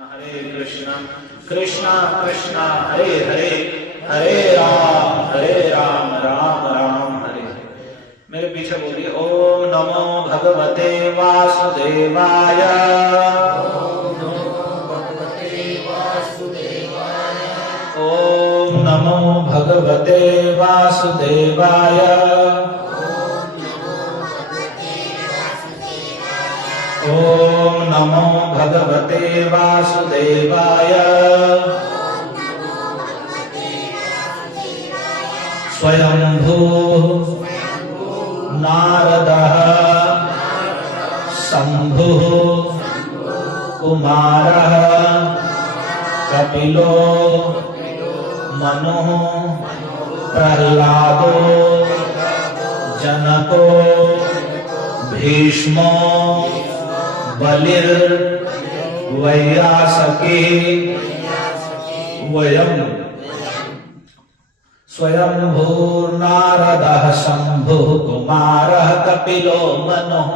हरे कृष्णा कृष्णा कृष्णा हरे हरे हरे राम राम राम हरे हरे। मेरे पीछे बोलिए ओम नमो भगवते वासुदेवाय। ओम नमो भगवते वासुदेवाय। ओम नमो भगवते वासुदेवाय। स्वयंभू नारदः शंभुः कुमारः कपिलो मनुः प्रह्लादो जनको भीष्मो बलिर्वैयासकी वयम्। स्वयंभूर्नारदः शंभुः कुमारः कपिलो मनुः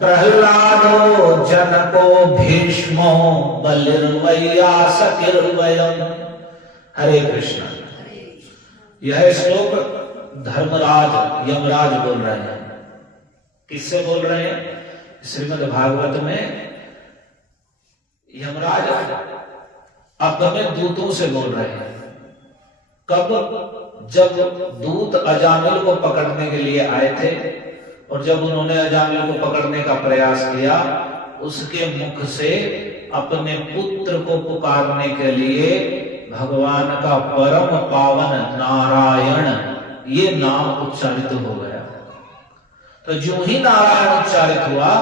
प्रह्लादो जनको भीष्मो बलिर्वैयासकीर्वयम्। हरे कृष्ण। यह श्लोक धर्मराज यमराज बोल रहे हैं। किससे बोल रहे हैं? श्रीमद् भागवत में यमराज अपने दूतों से बोल रहे हैं। कब? जब दूत अजामिल को पकड़ने के लिए आए थे और जब उन्होंने अजामिल को पकड़ने का प्रयास किया, उसके मुख से अपने पुत्र को पुकारने के लिए भगवान का परम पावन नारायण ये नाम उच्चारित हो गया। तो जो ही नारायण उच्चारित हुआ,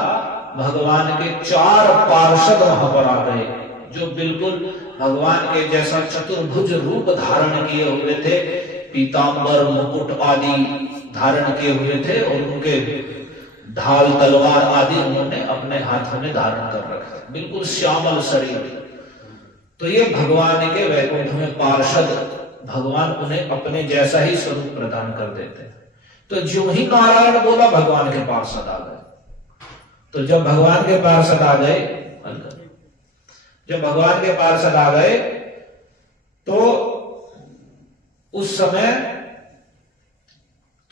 भगवान के 4 पार्षद वहां पर आ गए, जो बिल्कुल भगवान के जैसा चतुर्भुज रूप धारण किए हुए थे, पीतांबर मुकुट आदि धारण किए हुए थे और उनके ढाल तलवार आदि उन्होंने अपने हाथों में धारण कर रखा, बिल्कुल श्यामल शरीर। तो ये भगवान के वैकुंठ में पार्षद, भगवान उन्हें अपने जैसा ही स्वरूप प्रदान कर देते। तो जो ही नारायण बोला, भगवान के पार्षद आ गए। तो जब भगवान के पार्षद आ गए, तो उस समय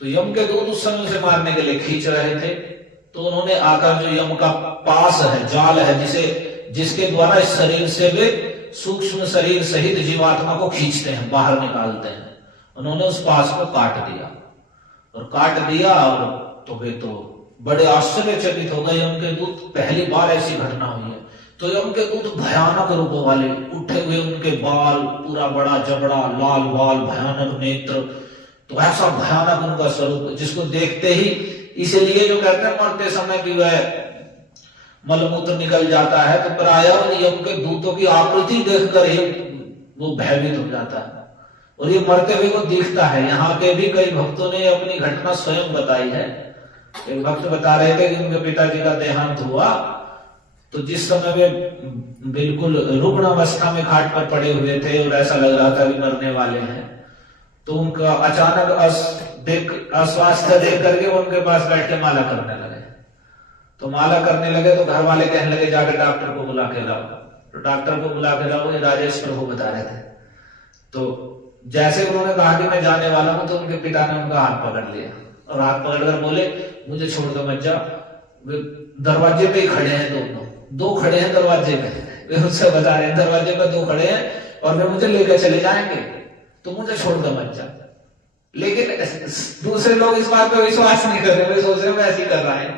तो यम के दूत उस समय से मारने के लिए खींच रहे थे। तो उन्होंने आकर जो यम का पास है, जाल है, जिसके द्वारा इस शरीर से वे सूक्ष्म शरीर सहित जीवात्मा को खींचते हैं, बाहर निकालते हैं, उन्होंने उस पास को काट दिया। और तो वे तो बड़े आश्चर्यचकित हो गए। यम के दूत, पहली बार ऐसी घटना हुई है। तो यम के दूत भयानक रूप वाले, उठे हुए उनके बाल, पूरा बड़ा जबड़ा, लाल बाल, भयानक नेत्र, तो ऐसा भयानक उनका स्वरूप जिसको देखते ही, इसलिए जो कहते हैं मरते समय कि वह मलमूत्र निकल जाता है, तो प्रायः यम के दूतों की आकृति देखकर ही वो भयभीत हो जाता है और ये मरते हुए को दिखता है। यहाँ के भी कई भक्तों ने अपनी घटना स्वयं बताई है। एक भक्त बता रहे थे कि उनके पिताजी का देहांत हुआ, तो जिस समय वे बिल्कुल रुग्ण अवस्था में खाट पर पड़े हुए थे और ऐसा लग रहा था कि मरने वाले हैं, तो उनका अचानक अस्वास्थ्य देख करके वो उनके पास बैठ के माला करने लगे। तो माला करने लगे तो घर वाले कहने लगे जाकर डॉक्टर को बुला के लाओ। तो डॉक्टर को बुला के लाओ, ये राजेश प्रभु बता रहे थे। तो जैसे उन्होंने कहा कि मैं जाने वाला हूं, तो उनके पिता ने उनका हाथ पकड़ लिया और हाथ पकड़कर बोले मुझे छोड़ दो मत जाओ। वे दरवाजे पे ही खड़े हैं, दो खड़े हैं दरवाजे पे। वे उनसे बता रहे हैं दरवाजे पे 2 खड़े हैं और वे मुझे लेकर चले जाएंगे, तो मुझे छोड़ दो मत जाओ। लेकिन दूसरे लोग इस बात पे विश्वास नहीं कर रहे, वे सोच रहे ऐसे ही कर रहा है।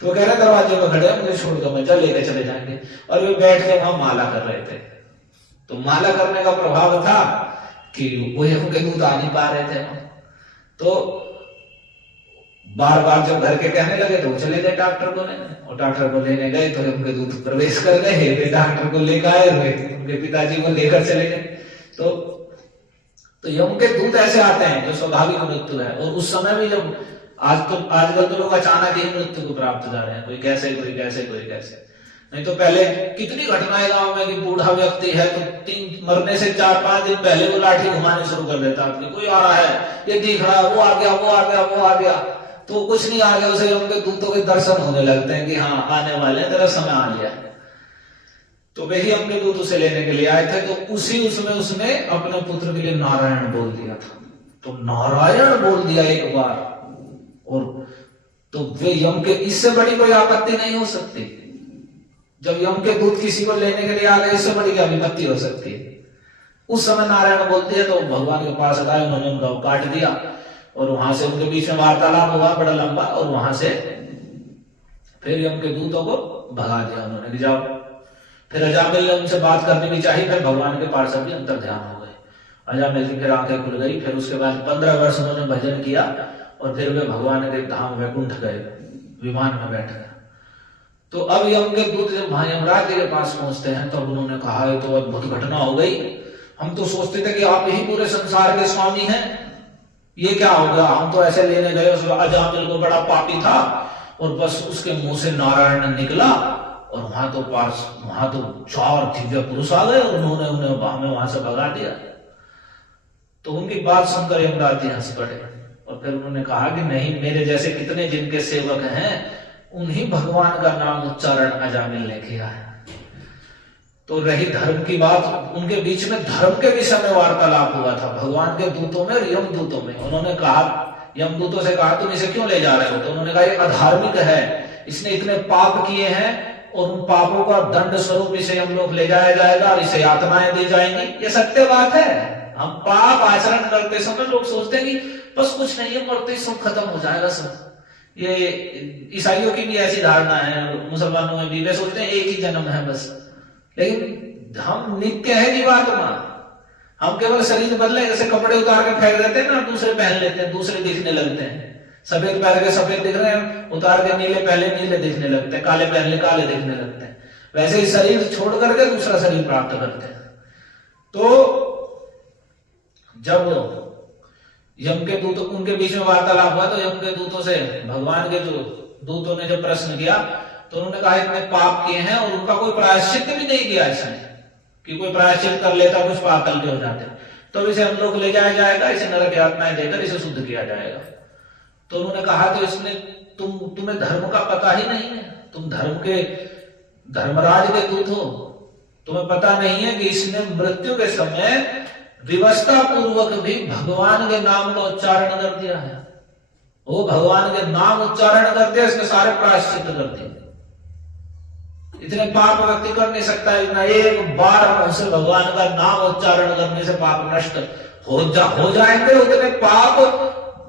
तो वो कह रहे दरवाजे पे खड़े हैं, मुझे छोड़ दो मत जाओ, लेकर चले जाएंगे। और वे बैठ के वहां माला कर रहे थे। तो माला करने का प्रभाव था कि वो यम के दूत आ नहीं पा रहे थे। तो बार बार जब घर के कहने लगे तो चले गए डॉक्टर को लेने, और डॉक्टर को लेने गए तो यम के दूत प्रवेश कर गए। वे डॉक्टर को लेकर आए, उनके पिताजी को लेकर चले गए। तो यम के दूत ऐसे आते हैं जो स्वाभाविक मृत्यु है। और उस समय भी जब आजकल तो लोग अचानक ही मृत्यु को प्राप्त हो जा रहे हैं, कोई कैसे कोई कैसे कोई कैसे। नहीं तो पहले कितनी घटनाएं गांव में कि बूढ़ा व्यक्ति है तो मरने से 4-5 दिन पहले वो लाठी घुमाने शुरू कर देता है, कोई आ रहा है, ये दिख रहा है, वो आ गया, वो आ गया, वो आ गया। तो कुछ नहीं आ गया, उसे उनके दूतों के दर्शन होने लगते हैं कि हाँ आने वाले, तेरा समय आ गया। तो वही यमदूत उसे लेने के लिए आए थे, तो उसमें उसने अपने पुत्र के लिए नारायण बोल दिया था। तो नारायण बोल दिया एक बार, और तो वे यम के, इससे बड़ी कोई आपत्ति नहीं हो सकती। जब यम के दूत किसी को लेने के लिए आ गए, इससे बड़ी क्या विपत्ति हो सकती है। उस समय नारायण बोलते हैं, तो भगवान के पास आए, उन्होंने उनका काट दिया, और वहां से उनके बीच में वार्तालाप हुआ बड़ा लंबा, और वहां से फिर यम के दूतों को भगा दिया उन्होंने कि जाओ। फिर अजामिल ने उनसे बात करनी भी चाहिए, फिर भगवान के पार्षद भी अंतर ध्यान हो गए। अजामिल की फिर आंखें खुल गई। फिर उसके बाद 15 वर्ष उन्होंने भजन किया, और फिर वे भगवान के धाम वैकुंठ गए, विमान में बैठ गए। तो अब यम के दूत जब वहां यमराज जी के पास पहुंचते हैं, तब उन्होंने कहा है तो अद्भुत घटना हो गई, हम तो सोचते थे कि आप ही पूरे संसार के स्वामी हैं, ये क्या होगा। हम तो ऐसे लेने गए उस अजामिल को, बड़ा पापी था, और बस उसके मुंह से नारायण निकला, और वहां तो 4 दिव्य पुरुष आ गए, और उन्होंने हमें वहां से भगा दिया। तो उनकी बात सुनकर यमराज जी हंस पड़े, और फिर उन्होंने कहा कि नहीं, मेरे जैसे कितने जिनके सेवक हैं, उन्हीं भगवान का नाम उच्चारण अजामिल ने किया है। तो रही धर्म की बात, उनके बीच में धर्म के विषय में वार्तालाप हुआ था, भगवान के दूतों में और यमदूतों में। उन्होंने कहा, यमदूतों से कहा, तुम इसे क्यों ले जा रहे हो। तो उन्होंने कहा, ये अधार्मिक है, इसने इतने पाप किए हैं, और उन पापों का दंड स्वरूप इसे हम लोग ले जाया जाएगा, और इसे यातनाएं दी जाएंगी। ये सत्य बात है। हम पाप आचरण करते समय लोग सोचते हैं कि बस कुछ नहीं है, मरते सब खत्म हो जाएगा सब। ये ईसाइयों की भी ऐसी धारणा है, मुसलमानों में भी, वे सोचते हैं एक ही जन्म है बस। लेकिन हम नित्य है जीवात्मा, हम केवल शरीर बदले, जैसे कपड़े उतार के फेंक देते हैं ना, दूसरे पहन लेते हैं, दूसरे दिखने लगते हैं। सफेद पहन के सफेद दिख रहे हैं, उतार के नीले पहले नीले दिखने लगते हैं, काले पहन ले काले दिखने लगते हैं। वैसे ही शरीर छोड़ करके दूसरा शरीर प्राप्त करते हैं। तो जब यम के दूतों, उनके बीच में वार्तालाप हुआ, तो यम के दूतों से भगवान के जो दूतों ने जब प्रश्न किया, तो उन्होंने कहा इतने पाप किए हैं, और उनका कोई प्रायश्चित भी नहीं किया इसने, कि कोई प्रायश्चित कर लेता, कुछ पाप हल्के हो जाते, तो इसे हम लोग ले जाया जाएगा, इसे नरक यातनाएं देकर इसे शुद्ध किया जाएगा। तो उन्होंने कहा, तो इसने तुम्हें धर्म का पता ही नहीं है, तुम धर्मराज के दूत हो, तुम्हें पता नहीं है कि इसने मृत्यु के समय विवस्था पूर्वक भी भगवान के नाम का उच्चारण कर दिया है। वो भगवान के नाम उच्चारण करते, इसके सारे प्रायश्चित करते। इतने पाप व्यक्ति कर नहीं सकता, इतना एक बार मुंह से भगवान का नाम उच्चारण करने से पाप नष्ट हो जाएंगे। उतने पाप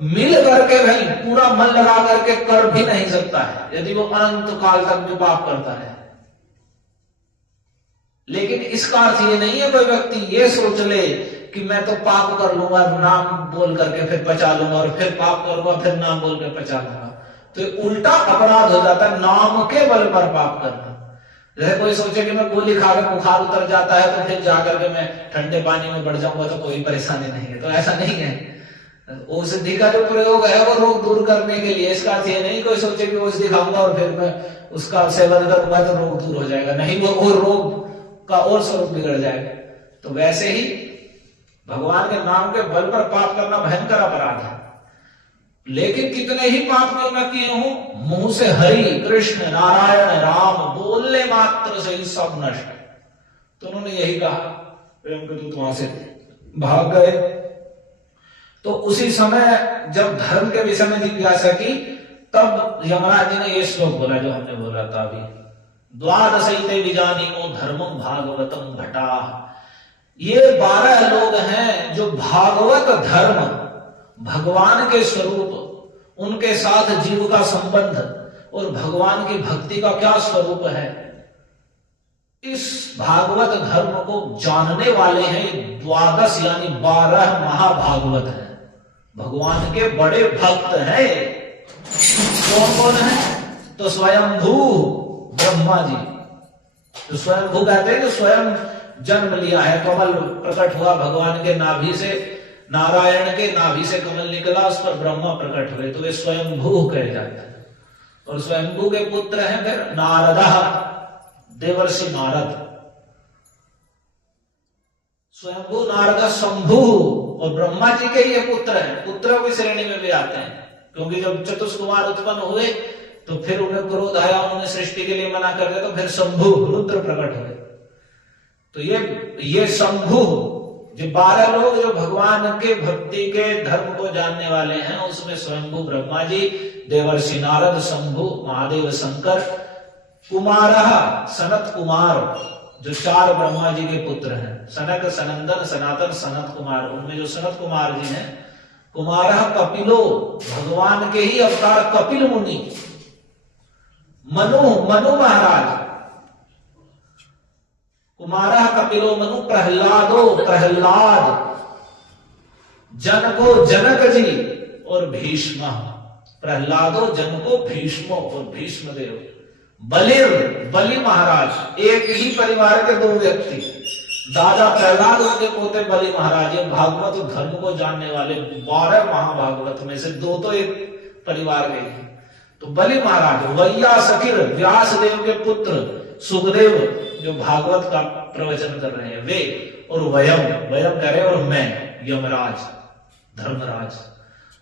मिल करके भाई पूरा मन लगा करके कर भी नहीं सकता है, यदि वो अनंत काल तक भी पाप करता है। लेकिन इसका अर्थ ये नहीं है कोई व्यक्ति ये सोच ले कि मैं तो पाप कर लूंगा, नाम बोल करके फिर पचा लूंगा, और फिर पाप करूंगा, फिर नाम बोल कर पचा लूंगा। तो उल्टा अपराध हो जाता है, नाम के बल पर पाप करना। जैसे कोई सोचे कि मैं गोली खाकर बुखार उतर जाता है, तो फिर जाकर के मैं ठंडे पानी में बढ़ जाऊंगा तो कोई परेशानी नहीं है, तो ऐसा नहीं है। औषधि का जो प्रयोग है वो रोग दूर करने के लिए, इसका अर्थ ये नहीं कोई सोचे कि औषधि खाऊंगा और फिर मैं उसका सेवन करूंगा तो रोग दूर हो जाएगा, नहीं, वो रोग का और स्वरूप बिगड़ जाएगा। तो वैसे ही भगवान के नाम के बल पर पाप करना भयंकर अपराध है। लेकिन कितने ही पाप क्यों न किए हूं, मुंह से हरि कृष्ण नारायण राम बोलने मात्र से ही सब नष्ट। तो उन्होंने यही कहा, प्रेम के दूत वहां से भाग गए। तो उसी समय जब धर्म के विषय में जिज्ञासा की, तब यमराज जी ने ये श्लोक बोला जो हमने बोला था अभी, द्वादशैते विजानीमो धर्मं भागवतम घटा। ये 12 लोग हैं जो भागवत धर्म, भगवान के स्वरूप, उनके साथ जीव का संबंध और भगवान की भक्ति का क्या स्वरूप है, इस भागवत धर्म को जानने वाले हैं 12 यानी 12 महाभागवत हैं, भगवान के बड़े भक्त हैं। कौन कौन है? तो स्वयंभू ब्रह्मा जी, तो स्वयंभू कहते हैं जो स्वयं जन्म लिया है, कमल प्रकट हुआ भगवान के नाभि से, नारायण के नाभि से कमल निकला, उस पर ब्रह्मा प्रकट हुए, तो वे स्वयंभू कहे जाते हैं। और स्वयंभू के पुत्र हैं फिर नारद, देवर्षि नारद, स्वयंभू नारद शंभु, और ब्रह्मा जी के ये पुत्र हैं। पुत्रों की श्रेणी में भी आते हैं, क्योंकि जब चतुष्कुमार उत्पन्न हुए तो फिर उन्हें क्रोध आया, उन्होंने सृष्टि के लिए मना कर दिया, तो फिर शंभु रुद्र प्रकट हुए। तो ये शंभु, जो 12 लोग जो भगवान के भक्ति के धर्म को जानने वाले हैं, उसमें स्वयंभू ब्रह्मा जी, देवर्षि नारद, शंभु, महादेव, शंकर, कुमार, सनत कुमार, जो 4 ब्रह्मा जी के पुत्र हैं, सनक, सनंदन, सनातन, सनत कुमार। उनमें जो सनत कुमार जी हैं, कुमार कपिलो, भगवान के ही अवतार कपिल मुनि, मनु महाराज, कुमारा कपिलो मनु, प्रहलाद, जनको जनक जी, और भीष्म, प्रहलादो, जनको, भीष्मो और भीष्म देव, बलि महाराज। एक ही परिवार के 2 व्यक्ति, दादा प्रहलाद, उनके पोते बलि महाराज। ये भागवत धर्म को जानने वाले 12 महाभागवत में से 2 तो एक परिवार के हैं। तो बलि महाराज, वैया सखिर, व्यास देव के पुत्र सुखदेव, जो भागवत का प्रवचन कर रहे हैं, वे, और वयम करे, और मैं यमराज, धर्मराज।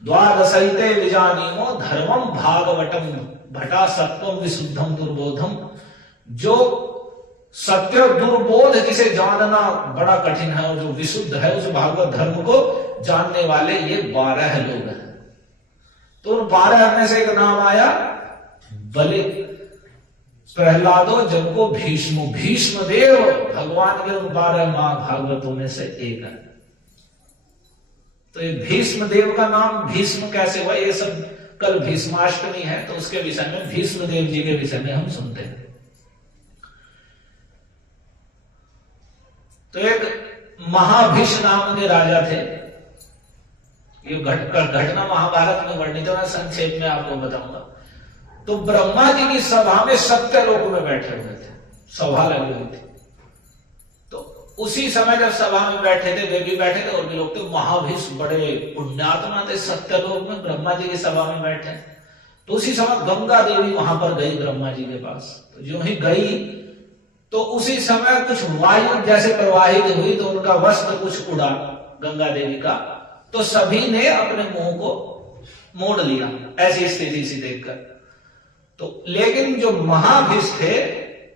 द्वादशैते विजानीमो धर्मम भागवतम भटा सत्वम विशुद्धम दुर्बोधम। जो सत्य दुर्बोध जिसे जानना बड़ा कठिन है, और जो विशुद्ध है उस भागवत धर्म को जानने वाले ये 12 लोग हैं। तो उन 12 में से एक नाम आया बलि, प्रहलादो, जनको, भीष्म देव, भगवान के उन 12 महाभागवतों में से एक है। तो ये भीष्म देव का नाम भीष्म कैसे हुआ, ये सब कल भीष्माष्टमी है, तो उसके विषय में, भीष्म देव जी के विषय में हम सुनते हैं। तो एक महाभीष नाम के राजा थे। ये घटना महाभारत में वर्णित है, संक्षेप में आपको बताऊंगा। तो ब्रह्मा जी की सभा में सत्यलोक में बैठे हुए थे, सभा लगी हुई थी। तो उसी समय जब सभा में बैठे थे, वे भी बैठे थे और भी लोग थे। महाभीष बड़े पुण्यात्मा थे, सत्यलोक में ब्रह्मा जी की सभा में बैठे। तो उसी समय गंगा देवी वहां पर गई ब्रह्मा जी के पास। तो जो ही गई तो उसी समय कुछ वायु जैसे प्रवाहित हुई, तो उनका वस्त्र कुछ उड़ा गंगा देवी का। तो सभी ने अपने मुंह को मोड़ लिया ऐसी स्थिति से देखकर। तो लेकिन जो महाभीष थे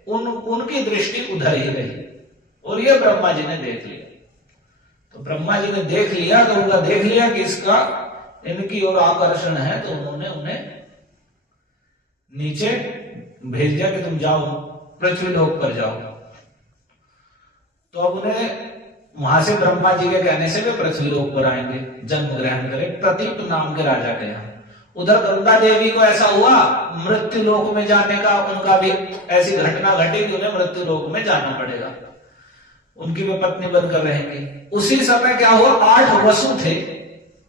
उनकी दृष्टि उधर ही रही, और ये ब्रह्मा जी ने देख लिया। तो ब्रह्मा जी ने देख लिया, तो उनका देख लिया कि इसका इनकी ओर आकर्षण है, तो उन्होंने उन्हें नीचे भेज दिया कि तुम जाओ पृथ्वी लोक पर जाओ। तो अब उन्हें वहां से ब्रह्मा जी के कहने से वे पृथ्वी लोक पर आएंगे, जन्म ग्रहण करें, प्रतीप नाम के राजा के यहाँ। उधर गंगा देवी को ऐसा हुआ मृत्यु लोक में जाने का, उनका भी ऐसी घटना घटी कि उन्हें मृत्यु लोक में जाना पड़ेगा, उनकी वे पत्नी बनकर रहेंगी। उसी समय क्या हुआ, 8 वसु थे,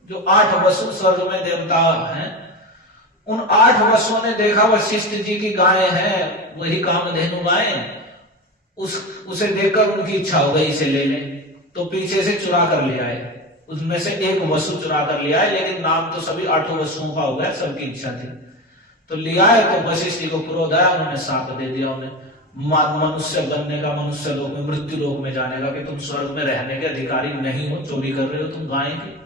जो 8 वसु स्वर्ग में देवता हैं। उन 8 वसुओं ने देखा वशिष्ठ जी की गायें हैं, वही कामधेनु गायें, उसे देखकर उनकी इच्छा हो गई इसे ले लें। तो पीछे से चुरा कर ले आए, उसमें से एक वसु चुरा कर ले आए, लेकिन नाम तो सभी 8 वसुओं का हो गया, सबकी इच्छा थी। तो ले आए तो वशिष्ठ जी को क्रोध आया, उन्होंने शाप दे दिया उन्हें मनुष्य बनने का, मनुष्य लोक में, मृत्यु लोक में जाने का, कि तुम स्वर्ग में रहने के अधिकारी नहीं हो, चोरी कर रहे हो तुम गाय की।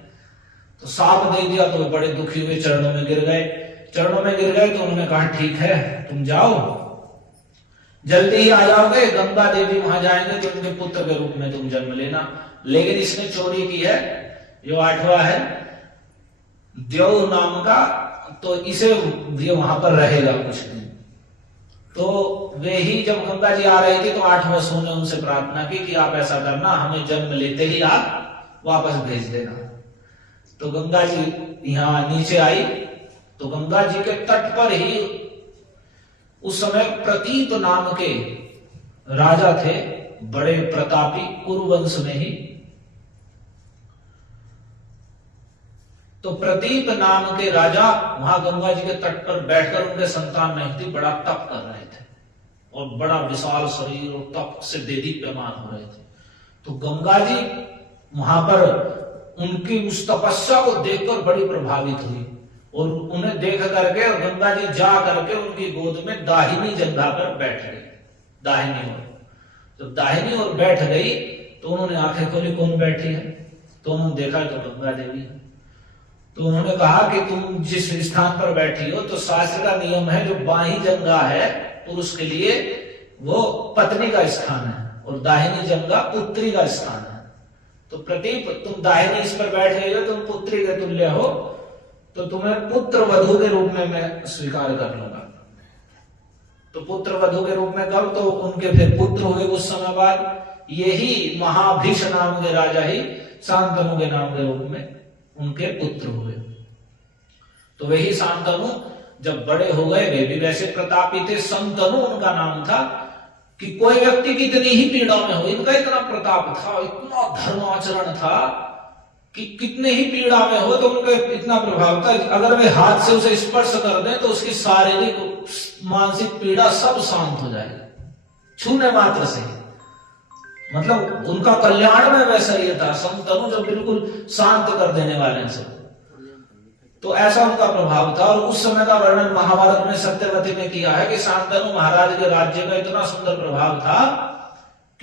तो शाप दे दिया। तो बड़े दुखी हुए, चरणों में गिर गए। तो उन्होंने कहा ठीक है तुम जाओ, जल्दी ही आ जाओगे, गंगा देवी वहां जाएंगे तो उनके पुत्र के रूप में तुम जन्म लेना। लेकिन इसने चोरी की है, जो 8वां है देव नाम का, तो इसे ये वहां पर रहेगा कुछ दिन। तो वे ही जब गंगा जी आ रही थी तो 8 वसुओं ने उनसे प्रार्थना की कि आप ऐसा करना, हमें जन्म लेते ही आप वापस भेज देना। तो गंगा जी यहाँ नीचे आई। तो गंगा जी के तट पर ही उस समय प्रतीप नाम के राजा थे, बड़े प्रतापी, कुरुवंश में ही। तो प्रतीप नाम के राजा वहां गंगा जी के तट पर बैठकर, उनके संतान नहीं थी, बड़ा तप कर रहे थे और बड़ा विशाल शरीर और तप से देदीप्यमान हो रहे थे। तो गंगा जी वहां पर उनकी उस तपस्या को देखकर बड़ी प्रभावित हुई और उन्हें देख करके, और गंगा जी जा करके उनकी गोद में दाहिनी जंघा पर बैठ गई, दाहिनी ओर। जब दाहिनी ओर बैठ गई तो उन्होंने आंखें खोली, कौन बैठी है? तो उन्होंने देखा तो गंगा देवी है। तो उन्होंने कहा कि तुम जिस स्थान पर बैठी हो, तो शास्त्र का नियम है जो बाही जंघा है पुरुष के लिए वो पत्नी का स्थान है, और दाहिनी जंगा पुत्री का स्थान है। तो प्रतीप तुम दाहिनी इस पर बैठ गए हो, तुम पुत्री के तुल्य हो, तो तुम्हें पुत्र वधु के रूप में मैं स्वीकार कर लूंगा। तो पुत्र वधु के रूप में कब, तो उनके फिर पुत्र हुए कुछ समय बाद। यही महाभीष नाम के राजा ही शांतनु के नाम के रूप में उनके पुत्र हुए। तो वही शांतनु जब बड़े हो गए, वे भी वैसे प्रतापी थे। संतनु उनका नाम था कि कोई व्यक्ति कितनी ही पीड़ा में हो, इनका इतना प्रताप था, इतना धर्माचरण था कि कितने ही पीड़ा में हो तो उनका इतना प्रभाव था, अगर वे हाथ से उसे स्पर्श कर दें तो उसकी शारीरिक मानसिक पीड़ा सब शांत हो जाएगी, छूने मात्र से। मतलब उनका कल्याण में वैसा ही था, संतनु जो बिल्कुल शांत कर देने वाले हैं सब। तो ऐसा उनका प्रभाव था। और उस समय का वर्णन महाभारत में सत्यवती ने किया है कि शांतनु महाराज के राज्य का इतना सुंदर प्रभाव था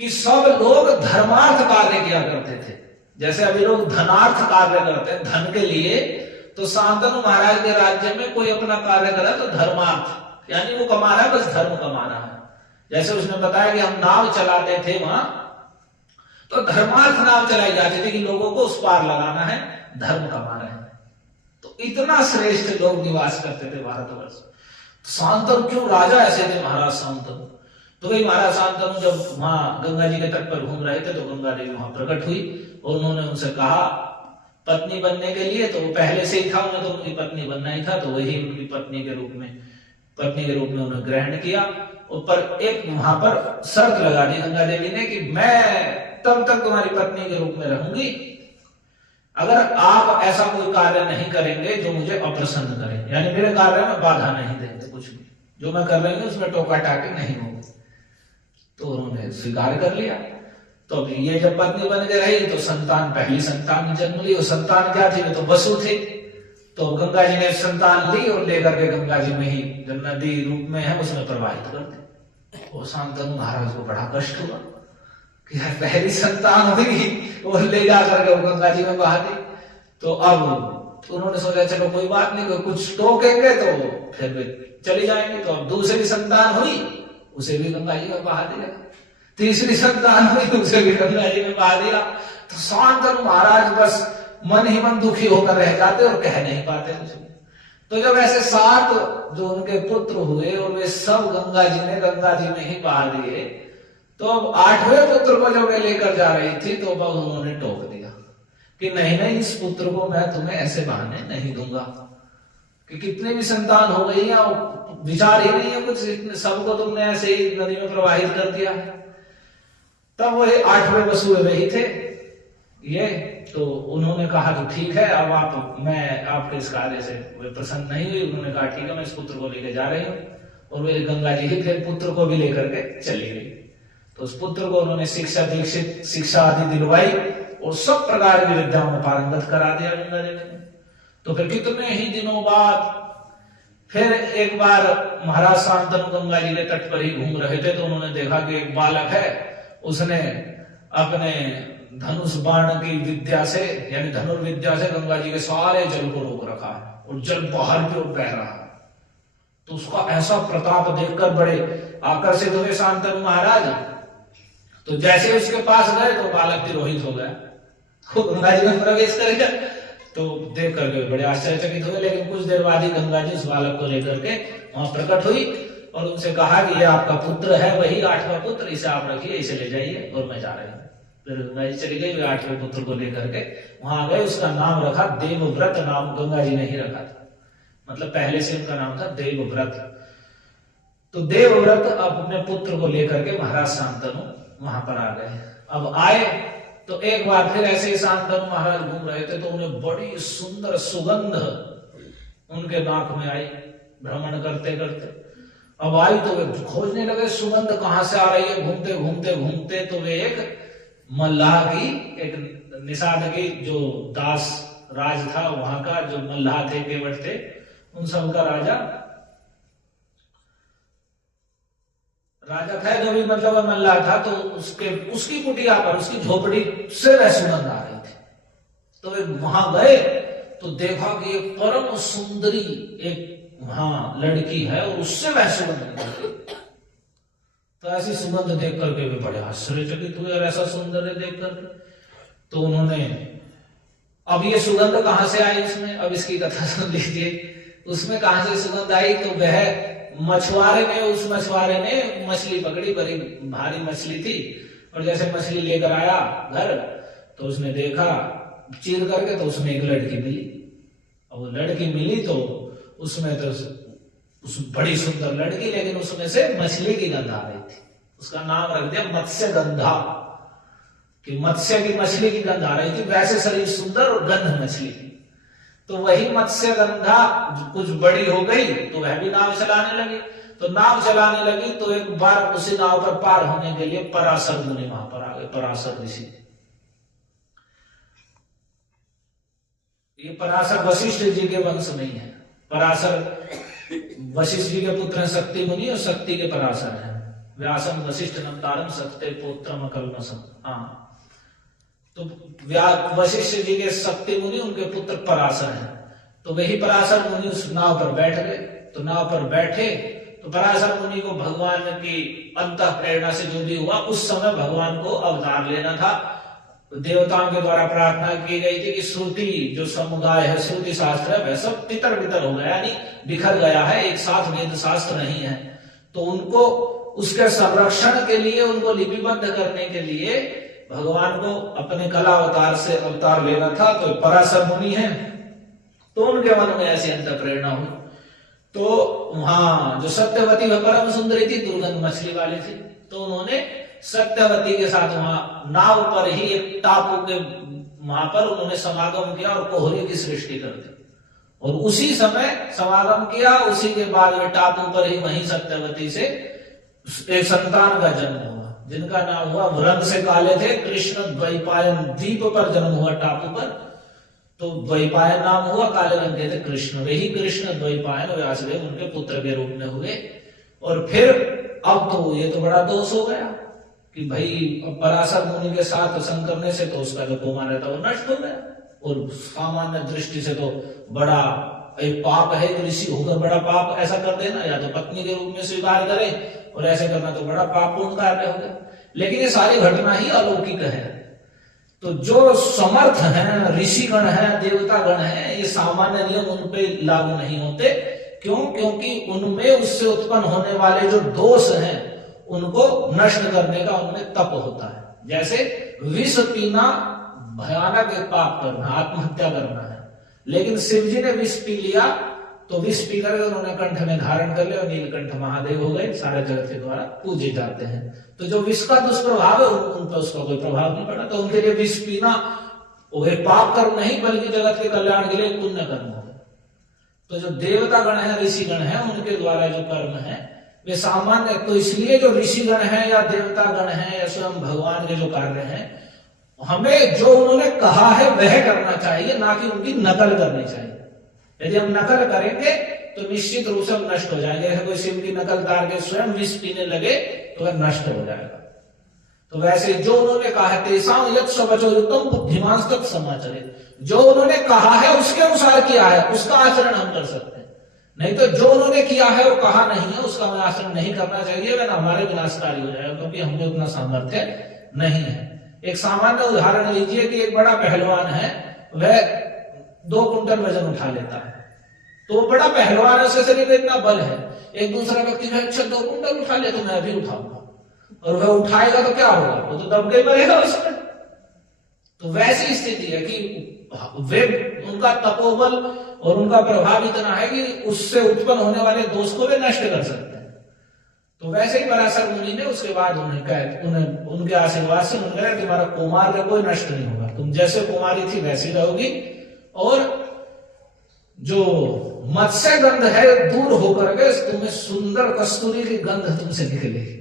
कि सब लोग धर्मार्थ कार्य किया करते थे। जैसे अभी लोग धनार्थ कार्य करते हैं धन के लिए, तो शांतनु महाराज के राज्य में कोई अपना कार्य करे तो धर्मार्थ, यानी वो कमा रहा है, बस धर्म कमा रहा है। जैसे उसने बताया कि हम नाव चलाते थे वहां, तो धर्मार्थ नाव चलाई जाती थी कि लोगों को उस पार लगाना है, धर्म कमा रहे हैं। तो इतना श्रेष्ठ लोग निवास करते थे भारतवर्ष। शांतनु क्यों राजा ऐसे थे महाराज शांतनु? तो वही महाराज शांतनु जब वहां गंगा जी के तट पर घूम रहे थे तो गंगा देवी वहां प्रकट हुई और उन्होंने उनसे कहा पत्नी बनने के लिए। तो वो पहले से ही था, उन्हें तो उनकी पत्नी बनना ही था, तो वही उनकी पत्नी के रूप में उन्हें ग्रहण किया। पर एक वहां पर शर्त लगा दी गंगा देवी ने कि मैं तब तक तुम्हारी पत्नी के रूप में रहूंगी अगर आप ऐसा कोई कार्य नहीं करेंगे जो मुझे अप्रसन्न करे, यानी मेरे कार्य में बाधा नहीं देंगे, कुछ भी जो मैं कर रही हूँ उसमें टोका टाके नहीं होगी। तो उन्होंने स्वीकार कर लिया। तो अब ये जब पत्नी बन के रही तो संतान, पहली संतान जन्म ली। और संतान क्या थी? वे तो वसु थे। तो गंगा जी ने संतान ली और लेकर के गंगा जी में ही जो नदी रूप में है उसमें प्रवाहित कर दी। और शांतनु महाराज को बड़ा कष्ट हुआ कि यार पहली संतान हुई और ले जाकर के वो गंगा जी में बहा दी। तो अब उन्होंने सोचा चलो कोई बात नहीं, कुछ टोकेंगे तो फिर वे चली जाएंगे। तो अब दूसरी संतान हुई, उसे भी गंगा जी में बहा दिया। तीसरी संतान हुई, उसे भी गंगा जी में बहा दिया। तो शांतनु महाराज बस मन ही मन दुखी होकर रह जाते और कह नहीं पाते कुछ। तो जब ऐसे 7 जो उनके पुत्र हुए और वे सब गंगा जी में ही बहा दिए, तो अब 8वें पुत्र को जब वे लेकर जा रही थी तो अब उन्होंने टोक दिया कि नहीं, इस पुत्र को मैं तुम्हें ऐसे बहाने नहीं दूंगा कि कितने भी संतान हो गई है, विचार ही नहीं है कुछ, सबको तुमने ऐसे ही नदी में प्रवाहित कर दिया। तब वो 8वें वसु वही थे ये। तो उन्होंने कहा कि ठीक है, अब मैं आपके इस कार्य से वे प्रसन्न नहीं हुई। उन्होंने कहा ठीक है, मैं इस पुत्र को लेकर जा रही हूँ। और वे गंगा जी ही फिर पुत्र को भी लेकर के चली गई। तो उस पुत्र को उन्होंने शिक्षा आदि दिलवाई और सब प्रकार की विद्याओं में पारंगत करा दिया गंगा देवी ने। तो फिर कितने ही दिनों बाद फिर एक बार महाराज शांतनु गंगा जी के तट पर ही घूम रहे थे, तो उन्होंने देखा कि एक बालक है, उसने अपने धनुष बाण की विद्या से, यानी धनुर्विद्या से गंगा जी के सारे जल को रोक रखा है और जल बाहर की ओर बह रहा है। तो उसका ऐसा प्रताप देखकर बड़े आकर्षित हुए शांतनु महाराज। तो जैसे उसके पास गए तो बालक तिरोहित हो गया, गंगा जी में प्रवेश कर गया। तो देख करके बड़े आश्चर्यचकित हुए। लेकिन कुछ देर बाद ही गंगा जी उस बालक को लेकर के वहां प्रकट हुई और उनसे कहा कि ये आपका पुत्र है, वही 8वां पुत्र, इसे आप रखिए, इसे ले जाइए और मैं जा रही हूँ। फिर गंगा जी चली गई, 8वें पुत्र को लेकर के वहां गए। उसका नाम रखा देवव्रत, नाम गंगा जी ने ही रखा था, मतलब पहले से उनका नाम था देवव्रत। तो देवव्रत अपने पुत्र को लेकर के महाराज शांतनु वहां पर आ गए। अब आए तो एक बार फिर ऐसे ही शांतनु महाराज घूम रहे थे तो उन्हें बड़ी सुंदर सुगंध उनके नाक में आई भ्रमण करते करते। अब आई तो वे खोजने लगे सुगंध कहां से आ रही है। घूमते घूमते घूमते तो वे एक मल्लाह की, एक निषाद की जो दास राज था वहां का, जो मल्लाह थे, केवट थे, उन सबका राजा था जो भी मतलब मल्लाह था। तो उसकी कुटिया पर, उसकी झोपड़ी से वह सुगंध आ रही थी। तो वे वहां गए तो देखा कि एक परम सुंदरी एक वहां लड़की है और उससे वह सुगंध निकल रही। तो ऐसी सुगंध देख करके वे बड़े आश्चर्यचकित हुए और ऐसा सौंदर्य देख करके। तो उन्होंने, अब ये सुगंध कहां से आई इसमें, अब इसकी कथा सुन लीजिए। उसमें कहां से सुगंध आई, तो वह मछुआरे ने, उस मछुआरे ने मछली पकड़ी, बड़ी भारी मछली थी, और जैसे मछली लेकर आया घर, तो उसने देखा चीर करके, तो उसमें एक लड़की मिली। और वो लड़की मिली तो उसमें तो उस बड़ी सुंदर लड़की, लेकिन उसमें से मछली की गंध आ रही थी। उसका नाम रख दिया मत्स्य गंधा, कि मत्स्य की मछली की गंध आ रही थी। वैसे शरीर सुंदर और गंध मछली की। तो वही मत्स्य गंधा कुछ बड़ी हो गई तो वह भी नाव चलाने लगी। तो नाव चलाने लगी तो एक बार उसी नाव पर पार होने के लिए पराशर मुनि वहां पर आ गए, पराशर ऋषि। ये पराशर वशिष्ठ जी के वंश नहीं है। पराशर वशिष्ठ जी के पुत्र हैं शक्ति मुनि, और शक्ति के पराशर हैं। व्यासम वशिष्ठ नमतारम सत्य पुत्रम कल्मसम। हाँ, तो वशिष्ठ जी के शक्ति मुनि, उनके पुत्र पराशर हैं। तो वही पराशर मुनि उस नाव पर बैठ गए। तो नाव पर बैठे तो पराशर मुनि को भगवान की अंतः प्रेरणा से जो भी हुआ, उस समय भगवान को अवतार लेना था। देवताओं के द्वारा प्रार्थना की गई थी कि श्रुति जो समुदाय है, श्रुति शास्त्र है, वह सब तितर बितर हो गया, यानी बिखर गया है, एक साथ वेद शास्त्र नहीं है। तो उनको उसके संरक्षण के लिए, उनको लिपिबद्ध करने के लिए भगवान को अपने कला अवतार से अवतार लेना था। तो पराशर मुनि हैं, तो उनके मन में ऐसी अंतर प्रेरणा हुई। तो वहां जो सत्यवती वह परम सुंदरी थी, दुर्गंध मछली वाली थी। तो उन्होंने सत्यवती के साथ वहां नाव पर ही एक टापू के वहां पर उन्होंने समागम किया और कोहरे की सृष्टि कर दी। और उसी समय समागम किया, उसी के बाद में टापू पर ही वहीं सत्यवती से एक संतान का जन्म हुआ, जिनका नाम हुआ, रंग से काले थे, कृष्ण द्वैपायन द्वीप पर जन्म हुआ टापू पर। तो द्वैपायन नाम हुआ, काले रंग के थे कृष्ण। वही कृष्ण द्वैपायन व्यासदेव उनके पुत्र के रूप में हुए। और फिर अब तो ये तो बड़ा दोष हो गया कि भाई पराशर मुनि के साथ संग करने से तो उसका जो कुमार रहता वो नष्ट हो गया। और सामान्य दृष्टि से तो बड़ा एक पाप है, ऋषि होकर बड़ा पाप ऐसा कर देना, या तो पत्नी के रूप में स्वीकार करे, और ऐसे करना तो बड़ा पापपूर्ण कार्य हो गया। लेकिन ये सारी घटना ही अलौकिक है। तो जो समर्थ हैं, ऋषिगण हैं, देवतागण हैं, ये सामान्य नियम उन पे लागू नहीं होते। क्यों? क्योंकि उनमें उससे उत्पन्न होने वाले जो दोष हैं उनको नष्ट करने का उनमें तप होता है। जैसे विष पीना भयानक एक पाप करना, आत्महत्या करना है, लेकिन शिव जी ने विष पी लिया तो विष पी करके उन्होंने कंठ में धारण कर लिया और नीलकंठ महादेव हो गए, सारे जगत के द्वारा पूजे जाते हैं। तो जो विष का दुष्प्रभाव है उन पर उसका कोई प्रभाव नहीं पड़ा। तो उनके लिए विष पीना वो एक पाप कर्म नहीं, बल्कि जगत के कल्याण के लिए पुण्य कर्म है। तो जो देवता गण है, ऋषिगण है, उनके द्वारा जो कर्म है वे सामान्य, तो इसलिए जो ऋषिगण है या देवता गण है या स्वयं भगवान के जो कार्य हैं, हमें जो उन्होंने कहा है वह करना चाहिए, ना कि उनकी नकल करनी चाहिए। यदि हम नकल करेंगे तो निश्चित रूप से हम नष्ट हो जाएंगे। अगर कोई शिव की नकल तार के स्वयं विष पीने लगे तो वह नष्ट हो जाएगा। तो वैसे जो उन्होंने कहा है, तेषां यत् स्ववचो युक्तं बुद्धिमान् तत् समाचरेत्, जो उन्होंने कहा है उसके अनुसार किया है, उसका आचरण हम कर सकते हैं। नहीं तो जो उन्होंने किया है और कहा नहीं है उसका हमें आचरण नहीं करना चाहिए, वह हमारे विनाशकारी हो जाएगा, क्योंकि हमें उतना सामर्थ्य नहीं है। एक सामान्य उदाहरण लीजिए कि एक बड़ा पहलवान है, वह 2 कुंटल वजन उठा लेता है, तो वो बड़ा पहलवान है, उसके शरीर में इतना बल है। एक दूसरा व्यक्ति है, अच्छा 2 कुंटल उठा ले तो मैं भी उठाऊंगा, और वह उठाएगा तो क्या होगा, वो तो दब के मरेगा उसमें। तो वैसी स्थिति है कि वे उनका तपोबल और उनका प्रभाव इतना है कि उससे उत्पन्न होने वाले दोष को वे नष्ट कर सकते हैं। तो वैसे ही पराशर मुनि ने उसके बाद उन्हें उनके आशीर्वाद से उन्होंने कहा तुम्हारा कुमार कोई नष्ट नहीं होगा, तुम जैसे कुमारी थी वैसी रहोगी, और जो मत्स्य गंध है दूर होकर के तुम्हें सुंदर कस्तूरी की गंध तुमसे निकलेगी।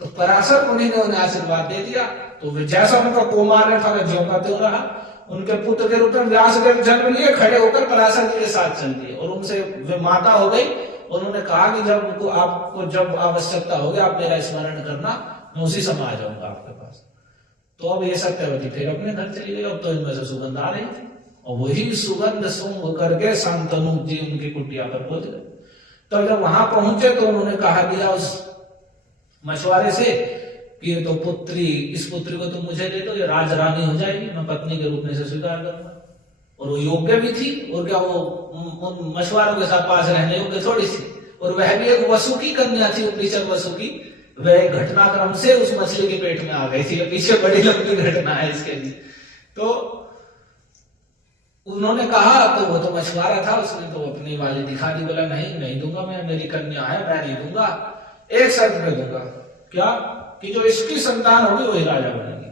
तो पराशर मुनि ने उन्हें आशीर्वाद दे दिया। तो वे जैसा उनका कुमार था ज्यों का त्यों रहा। उनके पुत्र के रूप में व्यासदेव जन्म लिए, खड़े होकर पराशर जी के साथ चल दिए, और उनसे वे माता हो गई। उन्होंने कहा कि जब आपको जब आवश्यकता होगी आप मेरा स्मरण करना, मैं उसी समय आ जाऊंगा आपके पास। तो अब ये सत्यवती फिर अपने घर चली गई। अब तो इनमें से सुगंध आ रही थी, और वही सुगंध सूंघ करके शांतनु जी उनकी कुटिया पर पहुंच गए। तो जब वहां पहुंचे तो उन्होंने कहा दिया उस मछुआरे से कि ये तो पुत्री, इस पुत्री को तो मुझे दे दो, ये राज रानी हो जाएगी, मैं पत्नी के रूप में इसे स्वीकार करूंगा। और वो योग्य भी थी, और क्या वो उन मछुआरों के साथ पास रहने योग्य थोड़ी सी, और वह भी एक वसु की कन्या थी, उपनिषद वसु की। वह घटनाक्रम से उस मछली के पेट में आ गई थी, पीछे बड़ी लंबी घटना है इसके लिए। तो उन्होंने कहा, तो वो तो मछुआरा था, उसने तो अपनी वाली दिखा दी, बोला नहीं दूंगा मैं, मेरी कन्या है, मैं नहीं दूंगा, एक शर्त पे दूंगा। क्या? कि जो इसकी संतान होगी वही राजा बनेगी,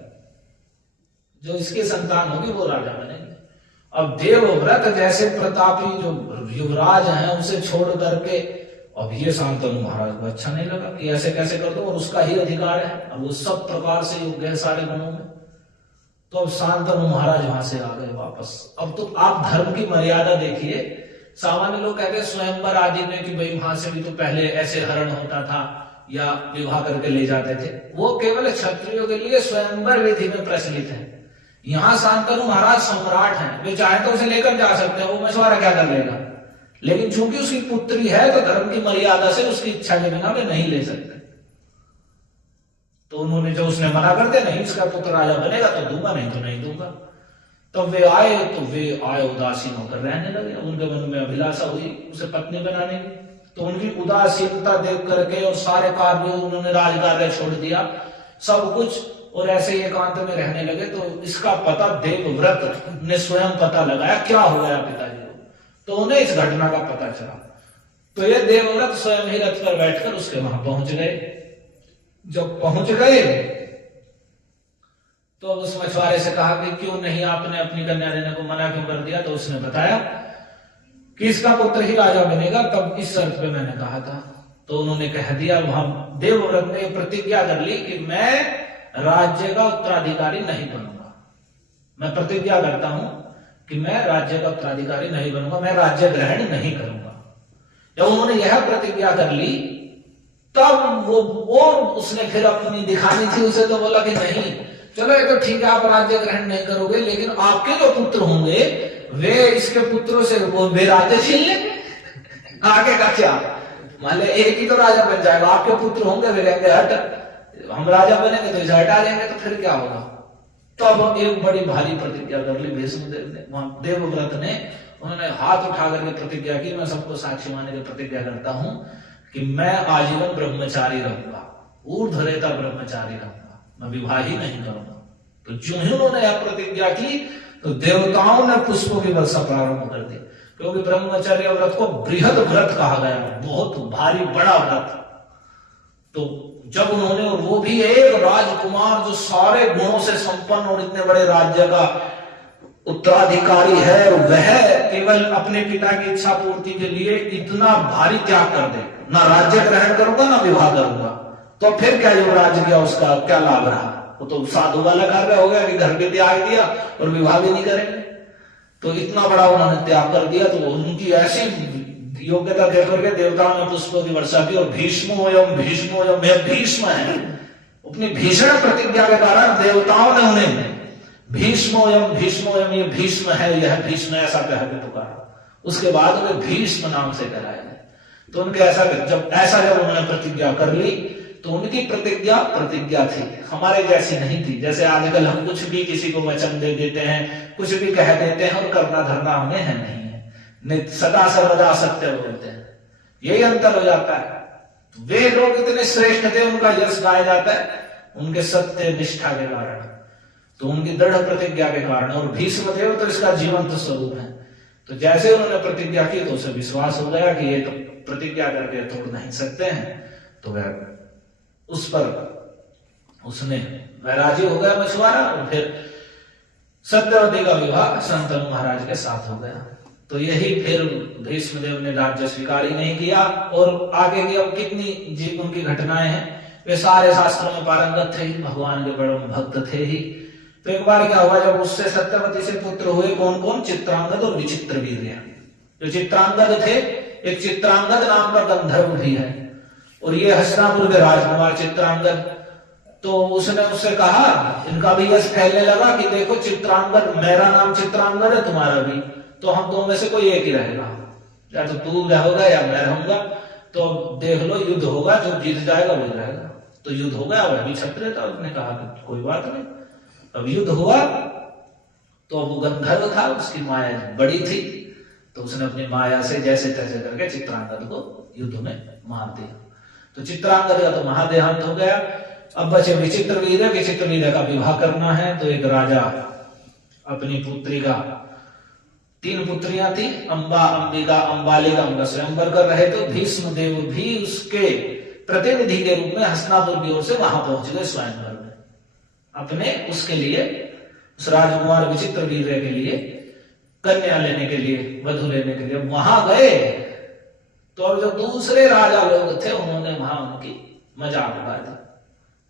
जो इसकी संतान होगी वो राजा बनेगी। अब देवव्रत जैसे प्रतापी जो युवराज हैं उसे छोड़ करके, अब ये शांतनु महाराज को अच्छा नहीं लगा कि ऐसे कैसे कर दो, और उसका ही अधिकार है, और वो सब प्रकार से योग्य है सारे गुणों में। तो अब शांतनु महाराज वहां से आ गए वापस। अब तो आप धर्म की मर्यादा देखिए। सामान्य लोग कहते हैं स्वयंवर आदि में कि भाई वहां से भी तो पहले ऐसे हरण होता था या विवाह करके ले जाते थे, वो केवल क्षत्रियों के लिए स्वयंवर विधि में प्रचलित है। यहाँ शांतनु महाराज सम्राट हैं, वे चाहे तो उसे लेकर जा सकते हैं, वो मछुआरा क्या कर लेगा। लेकिन चूंकि उसकी पुत्री है तो धर्म की मर्यादा से उसकी इच्छा के बिना वे नहीं ले सकते। तो उन्होंने जो उसने मना कर दिया, नहीं इसका पुत्र राजा बनेगा तो दूंगा, नहीं तो नहीं दूंगा। तो वे आए उदासीन होकर रहने लगे। उनके मन में अभिलाषा हुई उसे पत्नी बनाने की, तो उनकी उदासीनता देख करके और सारे कार्य उन्होंने राजकार्य छोड़ दिया सब कुछ, और ऐसे ही एकांत में रहने लगे। तो इसका पता देवव्रत ने स्वयं पता लगाया क्या हो गया पिताजी को, तो उन्हें इस घटना का पता चला। तो ये देवव्रत स्वयं ही रथ पर बैठकर उसके वहां पहुंच गए। जब पहुंच गए तो उस मछुआरे से कहा कि क्यों नहीं आपने अपनी कन्या देने को मना क्यों कर दिया। तो उसने बताया कि इसका पुत्र ही राजा बनेगा, तब इस शर्त पे मैंने कहा था। तो उन्होंने कह दिया, वहां देवव्रत ने प्रतिज्ञा कर ली कि मैं राज्य का उत्तराधिकारी नहीं बनूंगा। मैं प्रतिज्ञा करता हूं कि मैं राज्य का उत्तराधिकारी नहीं बनूंगा, मैं राज्य ग्रहण नहीं करूंगा। जब उन्होंने यह प्रतिज्ञा कर ली तब वो उसने फिर अपनी दिखानी थी उसे, तो बोला कि नहीं चलो ये तो ठीक है, आप राज्य ग्रहण नहीं करोगे, लेकिन आपके जो पुत्र होंगे वे इसके पुत्रों से वे राज्य छीन लेंगे। आगे का क्या, मान ले एक ही तो राजा बन जाएगा, आपके पुत्र होंगे वे कहेंगे हट, हम राजा बनेंगे तो इसे हटा देंगे, तो फिर क्या होगा। तब एक बड़ी भारी प्रतिज्ञा कर ली भीष्मदेव ने, वहां देवव्रत ने, उन्होंने हाथ उठा करके प्रतिज्ञा की, मैं सबको साक्षी माने की प्रतिज्ञा करता हूं कि मैं आजीवन ब्रह्मचारी रहूंगा, ऊर्ध्वरेता ब्रह्मचारी रहूंगा, मैं विवाह ही नहीं करूंगा। तो जो ही उन्होंने यह प्रतिज्ञा की तो देवताओं ने पुष्पों की वर्षा प्रारंभ कर दी, क्योंकि ब्रह्मचर्य व्रत को बृहद व्रत कहा गया, बहुत भारी बड़ा व्रत। तो जब उन्होंने, और वो भी एक राजकुमार जो सारे गुणों से संपन्न और इतने बड़े राज्य का उत्तराधिकारी है, वह केवल अपने पिता की इच्छा पूर्ति के लिए इतना भारी त्याग कर दे, ना राज्य ग्रहण करूंगा ना विवाह करूंगा, तो फिर क्या युवराज किया उसका क्या लाभ रहा। वो तो साधु वाला कार्य हो गया कि घर भी त्याग दिया और विवाह भी नहीं करेंगे। तो इतना बड़ा उन्होंने त्याग कर दिया। तो उनकी ऐसी योग्यता देख करके देवताओं ने पुष्पों की वर्षा की, और भीष्मोयम भीष्म है, अपनी भीषण प्रतिज्ञा के कारण देवताओं ने उन्हें भीष्मोयम ये भीष्म है, यह भीष्म ऐसा कह के पुकारा। उसके बाद वे भीष्म नाम से कराए गए। तो उनके जब उन्होंने प्रतिज्ञा कर ली तो उनकी प्रतिज्ञा थी, हमारे जैसी नहीं थी। जैसे आजकल हम कुछ भी किसी को वचन दे देते हैं, कुछ भी कह देते हैं, और करना धरना हमें है नहीं है, सदा सर्वदा सत्य बोलते हैं, यही अंतर हो जाता है। वे लोग इतने श्रेष्ठ थे, उनका यश गाया जाता है उनके सत्य निष्ठा के कारण, तो उनकी दृढ़ प्रतिज्ञा के कारण। और भीष्मदेव तो इसका जीवंत स्वरूप है। तो जैसे उन्होंने प्रतिज्ञा की तो उसे विश्वास हो गया कि ये तो प्रतिज्ञा करके तोड़ नहीं सकते हैं। तो वह उस पर उसने वैराजी हो गया मछुआरा, और फिर सत्यवती का विवाह शांतनु महाराज के साथ हो गया। तो यही फिर भीष्मदेव ने राज्य स्वीकार ही नहीं किया। और आगे की अब कितनी उनकी घटनाएं हैं, वे सारे शास्त्रों में पारंगत थे ही, भगवान के बड़े भक्त थे ही। तो एक बार क्या हुआ, जब उससे सत्यवती से पुत्र हुए कौन कौन, चित्रांगद और विचित्र वीर्य। जो चित्रांगद थे, एक चित्रांगद नाम का गंधर्व भी है, और ये हस्तिनापुर के राजकुमार चित्रांगद। तो उसने उससे कहा, इनका भी यश फैलने लगा कि देखो चित्रांगद, मेरा नाम चित्रांगद है, तुम्हारा भी, तो हम दोनों में से कोई एक ही रहेगा, या तो तू रहोगा या मैं रहूंगा, तो देख लो युद्ध होगा, जो जीत जाएगा वही रहेगा। तो युद्ध हो गया, वह भी क्षत्रिय था। उसने कहा कि कोई बात नहीं। अब युद्ध हुआ तो अब वो गंधर्व था, उसकी माया बड़ी थी, तो उसने अपनी माया से जैसे तैसे करके चित्रांगद को युद्ध में मार दिया। तो चित्रांगद का तो महादेहांत हो गया। अब बचे विचित्रवीर्य। विचित्रवीर्य का विवाह करना है, तो एक राजा अपनी पुत्री का, 3 पुत्रियां थी, अंबा, अंबिका, अंबालिका, उनका स्वयंवर कर रहे। तो भीष्म देव भी उसके प्रतिनिधि के रूप में हस्तिनापुर की ओर से वहां पहुंच गए स्वयंवर में, अपने उसके लिए, उस राजकुमार विचित्रवीर्य के लिए कन्या लेने के लिए, वधु लेने के लिए वहां गए। तो अब जो दूसरे राजा लोग थे उन्होंने वहां उनकी मजाक उड़ा दी।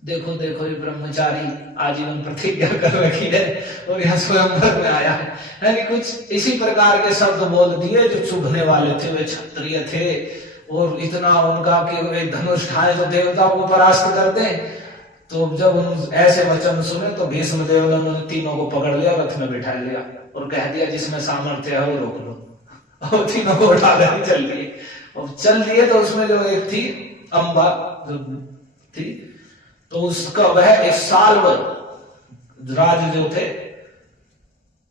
देखो देखो, ये ब्रह्मचारी आजीवन प्रतिज्ञा कर रखी है और यहाँ स्वयंवर में आया है। यानी कुछ इसी प्रकार के शब्द बोल दिए जो चुभने वाले थे। वे क्षत्रिय थे और इतना उनका कि वे धनुष ठाए तो देवताओं को परास्त कर दें। तो जब उन ऐसे वचन सुने तो भीष्म देव ने उन तीनों को पकड़ लिया, रथ में बिठा लिया और कह दिया जिसमें सामर्थ्य है वो रोक लो। और तीनों को उठा कर चल लिए। और चल लिए तो उसमें जो एक थी अंबा जो थी, तो उसका वह एक साल्व राज जो थे,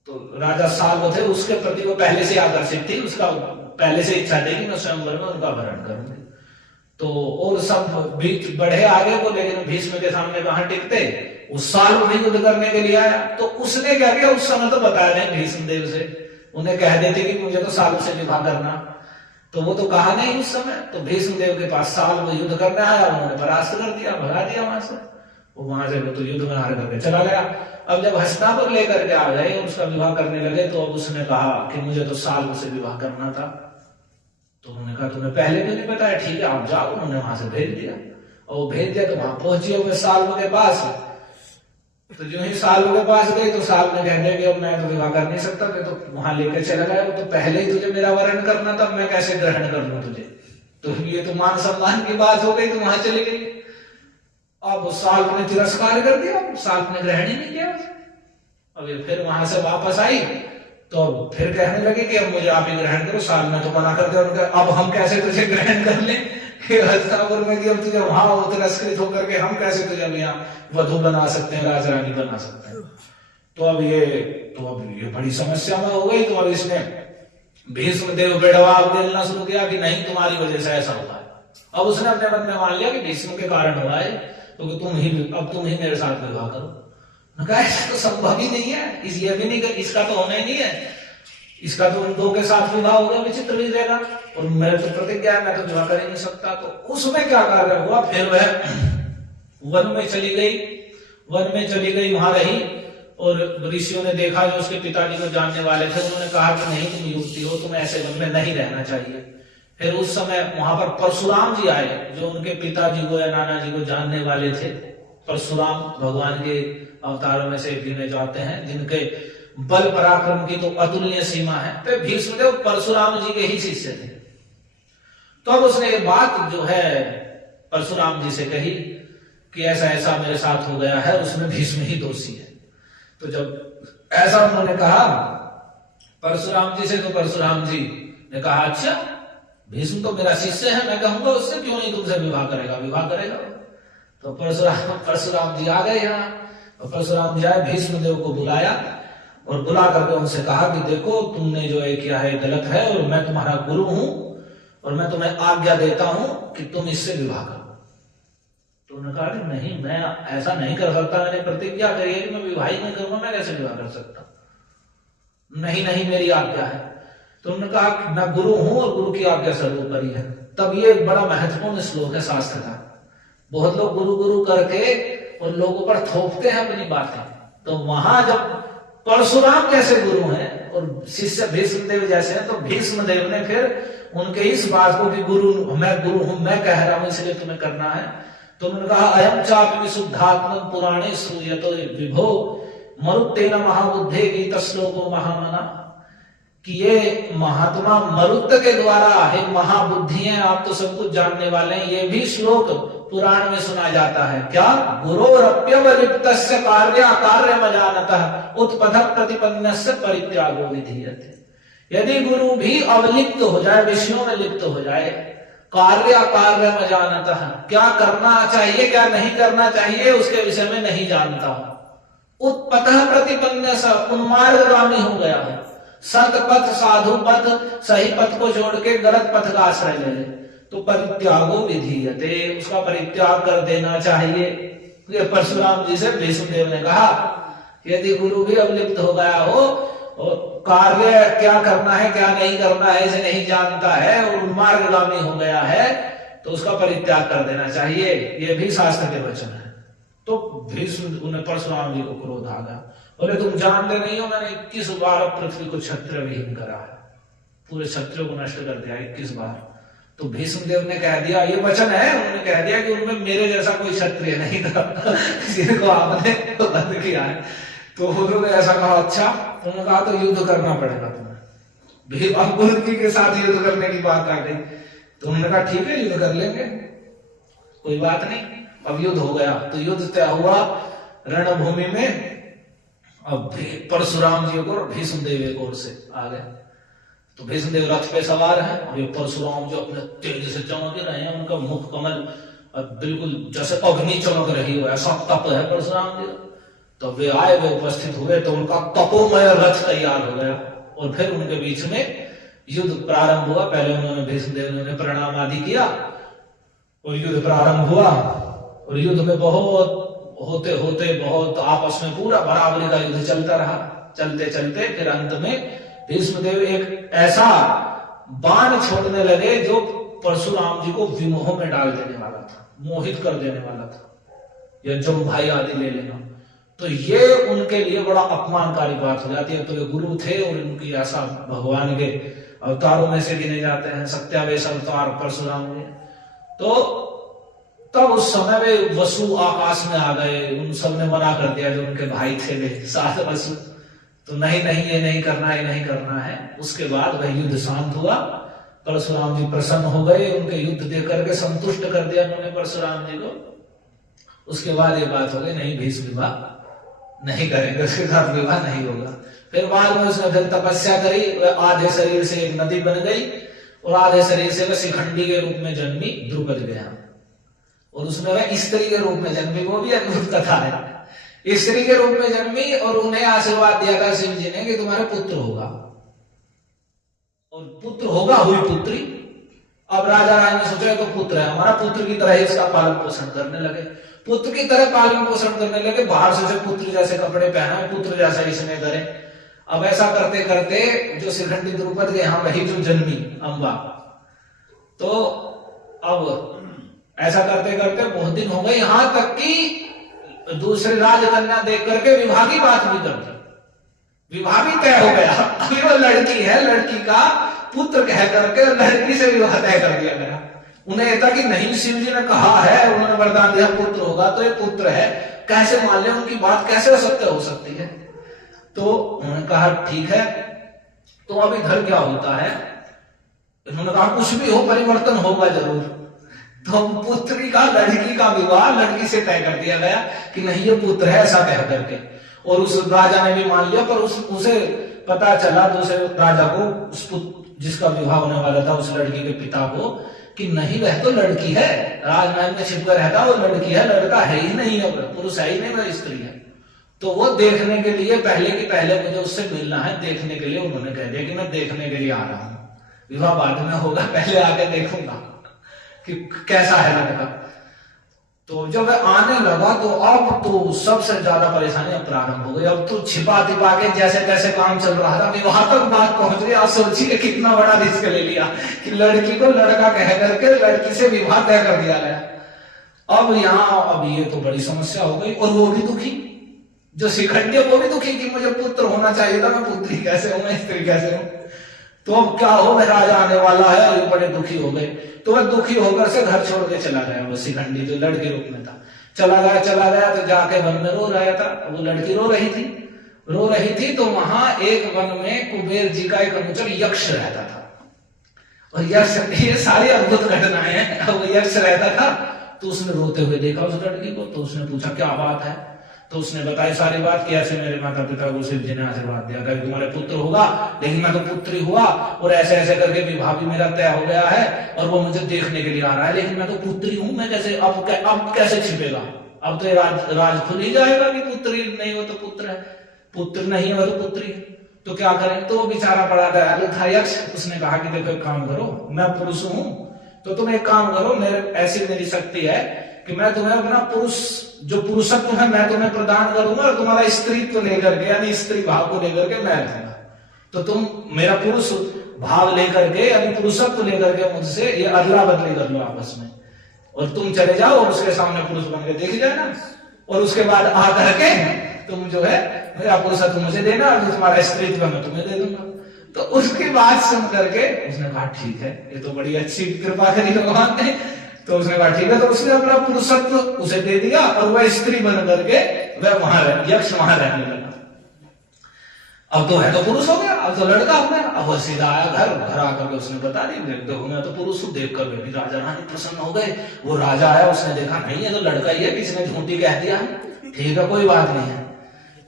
तो राजा साल्व थे, उसके प्रति वो पहले से आकर्षित थी। उसका पहले से इच्छा थी कि मैं स्वयंवर में उनका वरण करूंगी। तो और सब बीच बढ़े आगे को, लेकिन भीष्म के सामने कहां टिकते। उस साल भी युद्ध करने के लिए आया। तो उसने क्या किया, उस समय तो बताया नहीं भीष्म देव से, उन्हें कह देते कि मुझे तो साल से विवाह करना, तो वो तो कहा नहीं उस समय। तो भीष्म देव के पास साल वो युद्ध करने आया, उन्होंने परास्त कर दिया, भगा दिया वहां से। वो वहां से वो तो युद्ध में हार करके चला गया। अब जब हस्तिनापुर लेकर के आ गए और उसका विवाह करने लगे, तो अब उसने कहा कि मुझे तो साल से विवाह करना था। तो उन्होंने कहा तुम्हें पहले क्यों नहीं बताया, ठीक है आप जाओ। उन्होंने वहां से भेज दिया और वो भेज दिया तो वहां पहुंची हुए साल के पास। तो जो ही साल के पास गई तो साल ने कहने कि अब मैं तो विवाह कर नहीं सकता, मैं तो वहां लेकर चला गया। वो तो पहले ही तुझे मेरा वरण करना था, मैं कैसे ग्रहण कर लूं तुझे। तो ये तो मान सम्मान की बात हो गई, तो वहां चली गई। अब साल ने तिरस्कार कर दिया, साल ने ग्रहण ही नहीं किया। अब ये फिर वहां से वापस आई तो फिर कहने लगे कि अब मुझे आप ही ग्रहण करो। साल ने तो मना कर दिया। उनका अब हम कैसे तुझे ग्रहण कर लें कि हस्तिनापुर में कि अब तुझे वहां तिरस्कृत होकर के हम कैसे तुझे अब यहाँ वधु बना सकते हैं, राजरानी बना सकते हैं। तो अब ये बड़ी समस्या में हो गई। तो अब इसने भीष्म देव पे दबाव देना शुरू किया कि नहीं तुम्हारी वजह से ऐसा हुआ है। अब उसने अपने मन में मान लिया कि भीष्म के कारण हुआ है, तो तुम ही मेरे साथ विवाह करो। कहा ऐसा तो संभव ही नहीं है, इसलिए भी नहीं, इसका तो होना ही नहीं है, इसका तो उन दो के साथ विवाह होगा विचित्रवीर्य का, और मेरे तो प्रतिज्ञा है मैं तो विवाह कर ही नहीं सकता। तो उसमें क्या कार्य हुआ, फिर वह वन में चली गई, वहां रही। और ऋषियों ने देखा, जो उसके पिताजी को जानने वाले थे, उन्होंने कहा कि नहीं तुम युवती हो, तुम्हें ऐसे वन में नहीं रहना चाहिए। फिर उस समय वहां पर परशुराम जी आए, जो उनके पिताजी को या नाना जी को जानने वाले थे। परशुराम भगवान के अवतारों में से गिने जाते हैं, जिनके बल पराक्रम की तो अतुलनीय सीमा है। तो भीष्मदेव परशुराम जी के ही शिष्य थे। तो अब उसने ये बात जो है परशुराम जी से कही कि ऐसा ऐसा मेरे साथ हो गया है, उसमें भीष्म ही दोषी है। तो जब ऐसा उन्होंने कहा परशुराम जी से, तो परशुराम जी ने कहा अच्छा भीष्म तो मेरा शिष्य है, मैं कहूंगा उससे क्यों नहीं तुमसे विवाह करेगा। तो परशुराम जी आ गए यहाँ। और परशुराम जी आए, भीष्म देव को बुलाया और बुला करके उनसे कहा कि देखो तुमने जो ये किया है गलत है, और मैं तुम्हारा गुरु हूं और मैं तुम्हें आज्ञा देता हूं कि तुम इससे विवाह करो। तो उन्होंने कहा नहीं, मैं ऐसा नहीं कर सकता, मैंने प्रतिज्ञा करी है कि मैं विवाह ही नहीं करूंगा, मैं कैसे विवाह कर सकता। नहीं मेरी आज्ञा है। तो उन्होंने कहा मैं गुरु हूं और गुरु की आज्ञा सर्वोपरि है। तब ये बड़ा महत्वपूर्ण श्लोक है शास्त्र का। बहुत लोग गुरु गुरु करके और लोगों पर थोपते हैं अपनी बातें। तो वहां जब परशुराम जैसे गुरु हैं और शिष्य भीष्मदेव जैसे हैं, तो भीष्मदेव ने फिर उनके इस बात को कि मैं गुरु हूं, मैं कह रहा हूं इसलिए तुम्हें करना है। तो उन्होंने कहा अयम चापि विशुद्धात्म पुराणे श्रूयतो विभो मरुत्तेन महाबुद्धे गीत श्लोको महामना, कि ये महात्मा मरुत के द्वारा है, महाबुद्धि हैं, आप तो सब कुछ जानने वाले हैं, ये भी श्लोक पुराण में सुना जाता है। क्या गुरोरप्यवलिप्तस्य कार्यमजानतः उत्पथ प्रतिपन्नस्य परित्यागो विधीयते। यदि गुरु भी अवलिप्त हो जाए, विषयों में लिप्त हो जाए, कार्य अकार्य में जानता है, क्या करना चाहिए क्या नहीं करना चाहिए उसके विषय में नहीं जानता। उत्पतः प्रतिपन्न स उन्मार्गगामी हो गया है, सतपथ साधु पथ सही पथ को छोड़ के गलत पथ का आश्रय ले ले, तो परित्यागो विधीयते, उसका परित्याग कर देना चाहिए। ये परशुराम जी से भीष्मदेव ने कहा, यदि गुरु भी अवलिप्त हो गया हो और कार्य क्या करना है क्या नहीं करना है इसे नहीं जानता है और उन्मार्गगामी हो गया है, तो उसका परित्याग कर देना चाहिए। ये भी शास्त्र के वचन है। तो भीष्म उन्हें परशुराम जी को क्रोध आ गया, बोले तुम जानते नहीं हो मैंने 21 बार पृथ्वी को क्षत्रिय विहीन करा है, पूरे क्षत्रियों को नष्ट कर दिया 21 बार। तो भीष्मदेव ने कह दिया, ये वचन है, उन्होंने कह दिया कि उनमें मेरे जैसा कोई क्षत्रिय नहीं था जिनको आपने बंद किया है। तो उन्होंने ऐसा कहा, अच्छा। उन्होंने कहा तो युद्ध करना पड़ेगा तुम्हें, अब गुरु जी के साथ युद्ध करने की बात आ गई। तो उन्होंने कहा ठीक है युद्ध कर लेंगे, कोई बात नहीं। अब युद्ध हो गया, तो युद्ध तय हुआ रणभूमि में। अब परशुराम जी को भीष्मदेव एक ओर से आ गए, तो भीष्मदेव रथ पे सवार हैं और ये परशुराम जो अपने तेज से चमक रहे हैं, उनका मुख कमल बिल्कुल जैसे अग्नि चमक रही हो, ऐसा तप है परशुराम जी। तो वे आए, वे उपस्थित हुए, तो उनका तपोमय रथ तैयार हो गया और फिर उनके बीच में युद्ध प्रारंभ हुआ। पहले उन्होंने भीष्मदेव ने प्रणाम आदि किया और युद्ध प्रारंभ हुआ। और युद्ध में बहुत होते होते बहुत आपस में पूरा बराबरी का युद्ध चलता रहा। चलते चलते फिर अंत में भीष्मदेव एक ऐसा बाण छोड़ने लगे जो परशुराम जी को विमोह में डाल देने वाला था, मोहित कर देने वाला था, या जम भाई आदि ले लेना। तो ये उनके लिए बड़ा अपमानकारी बात हो जाती है। तो ये गुरु थे और उनकी ऐसा भगवान के अवतारों में से गिने जाते हैं, सत्यावेश अवतार परशुराम जी। तो तब उस समय वे वसु आकाश में आ गए, उन सब ने मना कर दिया जो उनके भाई थे वे 7 वसु। तो नहीं नहीं ये नहीं करना, ये नहीं करना है। उसके बाद वह युद्ध शांत हुआ, परशुराम जी प्रसन्न हो गए, उनके युद्ध देख करके संतुष्ट कर दिया उन्होंने परशुराम जी को। उसके बाद ये बात हो गई, नहीं भीष्म विवाह नहीं करेंगे, उसके साथ विवाह नहीं होगा। फिर बाद में उसने फिर तपस्या करी, वह आधे शरीर से एक नदी बन गई और आधे शरीर से वह शिखंडी के रूप में जन्मी द्रुपद गया, और उसमें वह स्त्री के रूप में जन्मी। वो भी अद्भुत कथा है, स्त्री के रूप में जन्मी और उन्हें आशीर्वाद दिया था शिव जी ने कि तुम्हारा पुत्र होगा, और पुत्र होगा, हुई पुत्री। अब राजा रानी ने सोचा तो पुत्र है हमारा, पुत्र की तरह ही इसका पालन पोषण करने लगे, पुत्र की तरह पालन पोषण करने लगे। बाहर से पुत्र जैसे कपड़े पहना, पुत्र जैसा इसने करे। अब ऐसा करते करते जो शिखंडी द्रुपद के यहाँ वही जो जन्मी अम्बा, तो अब ऐसा करते करते बहुत दिन हो गए, यहां तक कि दूसरे राजकन्या देख करके विवाह की बात भी करती, विवाह भी तय हो गया। अभी वो लड़की है, लड़की का पुत्र कह करके लड़की से विवाह तय कर दिया गया। उन्हें ये था कि नहीं, शिव जी ने कहा है, उन्होंने वरदान दिया पुत्र होगा, तो ये पुत्र है, कैसे मान ले, उनकी बात कैसे सत्य हो सकती है। तो उन्होंने कहा ठीक है। तो अब इधर क्या होता है, उन्होंने कहा कुछ भी हो परिवर्तन होगा जरूर। तो पुत्री का, लड़की का विवाह लड़की से तय कर दिया गया कि नहीं ये पुत्र है, ऐसा कह करके। और उस राजा ने भी मान लिया, पर उसे पता चला दूसरे राजा को, उस जिसका विवाह होने वाला था उस लड़की के पिता को, कि नहीं वह तो लड़की है, राजमहल में छिपकर रहता वो लड़की है, लड़का है ही नहीं है, पुरुष है ही नहीं, वह स्त्री है। तो वो देखने के लिए पहले की पहले मुझे उससे मिलना है, देखने के लिए उन्होंने कह दिया कि मैं देखने के लिए आ रहा हूं, विवाह बाद में होगा, पहले आके देखूंगा कि कैसा है लड़का। तो जब आने लगा तो अब तो सबसे ज्यादा परेशानियां प्रारंभ हो गई। अब तो छिपा तिपा के जैसे तैसे काम चल रहा था, विवाह तक बात पहुंच गई। आप सोचिए कितना बड़ा रिस्क ले लिया कि लड़की को लड़का कह करके लड़की से विवाह तय कर दिया गया। अब यहाँ अब ये तो बड़ी समस्या हो गई, और वो भी दुखी, जो शिखंडी वो भी दुखी कि मुझे पुत्र होना चाहिए था, मैं पुत्री कैसे हूं, मैं स्त्री कैसे हूं। तो अब क्या हो, राजा आने वाला है, और ये बड़े दुखी हो गए। तो वह दुखी होकर से घर छोड़ के चला गया, वो शिखंडी जो लड़के रूप में था, चला गया तो जाके वन में रो रहा था। वो लड़की रो रही थी। तो वहां एक वन में कुबेर जी का एक अनुचर यक्ष रहता था, और यक्ष, ये सारी अद्भुत घटनाएं हैं। वो यक्ष रहता था, तो उसने रोते हुए देखा उस लड़की को, तो उसने पूछा क्या बात है। तो तो उसने बताई सारी बात कि ऐसे मेरे माता पिता को शिव जी ने आशीर्वाद दिया था कि तुम्हारे पुत्र होगा, लेकिन मैं तो पुत्री हुआ और ऐसे ऐसे करके विवाह भी मेरा तय हो गया है और वो मुझे देखने के लिए आ रहा है, लेकिन मैं तो पुत्री हूं, मैं कैसे अब कैसे छिपेगा? अब तो राज खुल ही जाएगा कि पुत्री नहीं हो तो पुत्र है, पुत्र नहीं है तो पुत्री है, तो क्या करें? तो बेचारा पड़ा दयालु था यक्ष। उसने कहा कि देखो एक काम करो, मैं पुरुष हूं तो तुम एक काम करो, मेरी शक्ति है कि मैं तुम्हें अपना जो पुरुषत्व है मैं तुम्हें प्रदान करूंगा और तुम्हारा स्त्रीत्व लेकर के यानी स्त्री भाव को लेकर के मैं रहूंगा, तो तुम मेरा पुरुष भाव लेकर के यानी पुरुषत्व लेकर के मुझसे ये अदला बदली कर लो आपस में, और तुम चले जाओ और उसके सामने पुरुष बन के देख जाना, और उसके बाद आ करके तुम जो है मेरा पुरुषत्व मुझे देना और तुम्हारा स्त्रीत्व मैं तुम्हें दे दूंगा। तो उसकी बात सुन करके उसने कहा ठीक है, ये तो बड़ी अच्छी कृपा करी भगवान ने। तो उसने कहा ठीक है, तो उसने अपना पुरुषत्व उसे दे दिया और वह स्त्री बन करके वह यक्ष वहां रहने लगा। अब तो है तो पुरुष हो गया, अब तो लड़का हो गया। अब वह सीधा आया घर आकर के उसने बता दी देखो मैं तो पुरुष हूं। देख कर भी राजा रानी प्रसन्न हो गए। वो राजा आया, उसने देखा नहीं है तो लड़का ही है, किसी ने झूठी कह दिया है, ठीक है कोई बात नहीं है।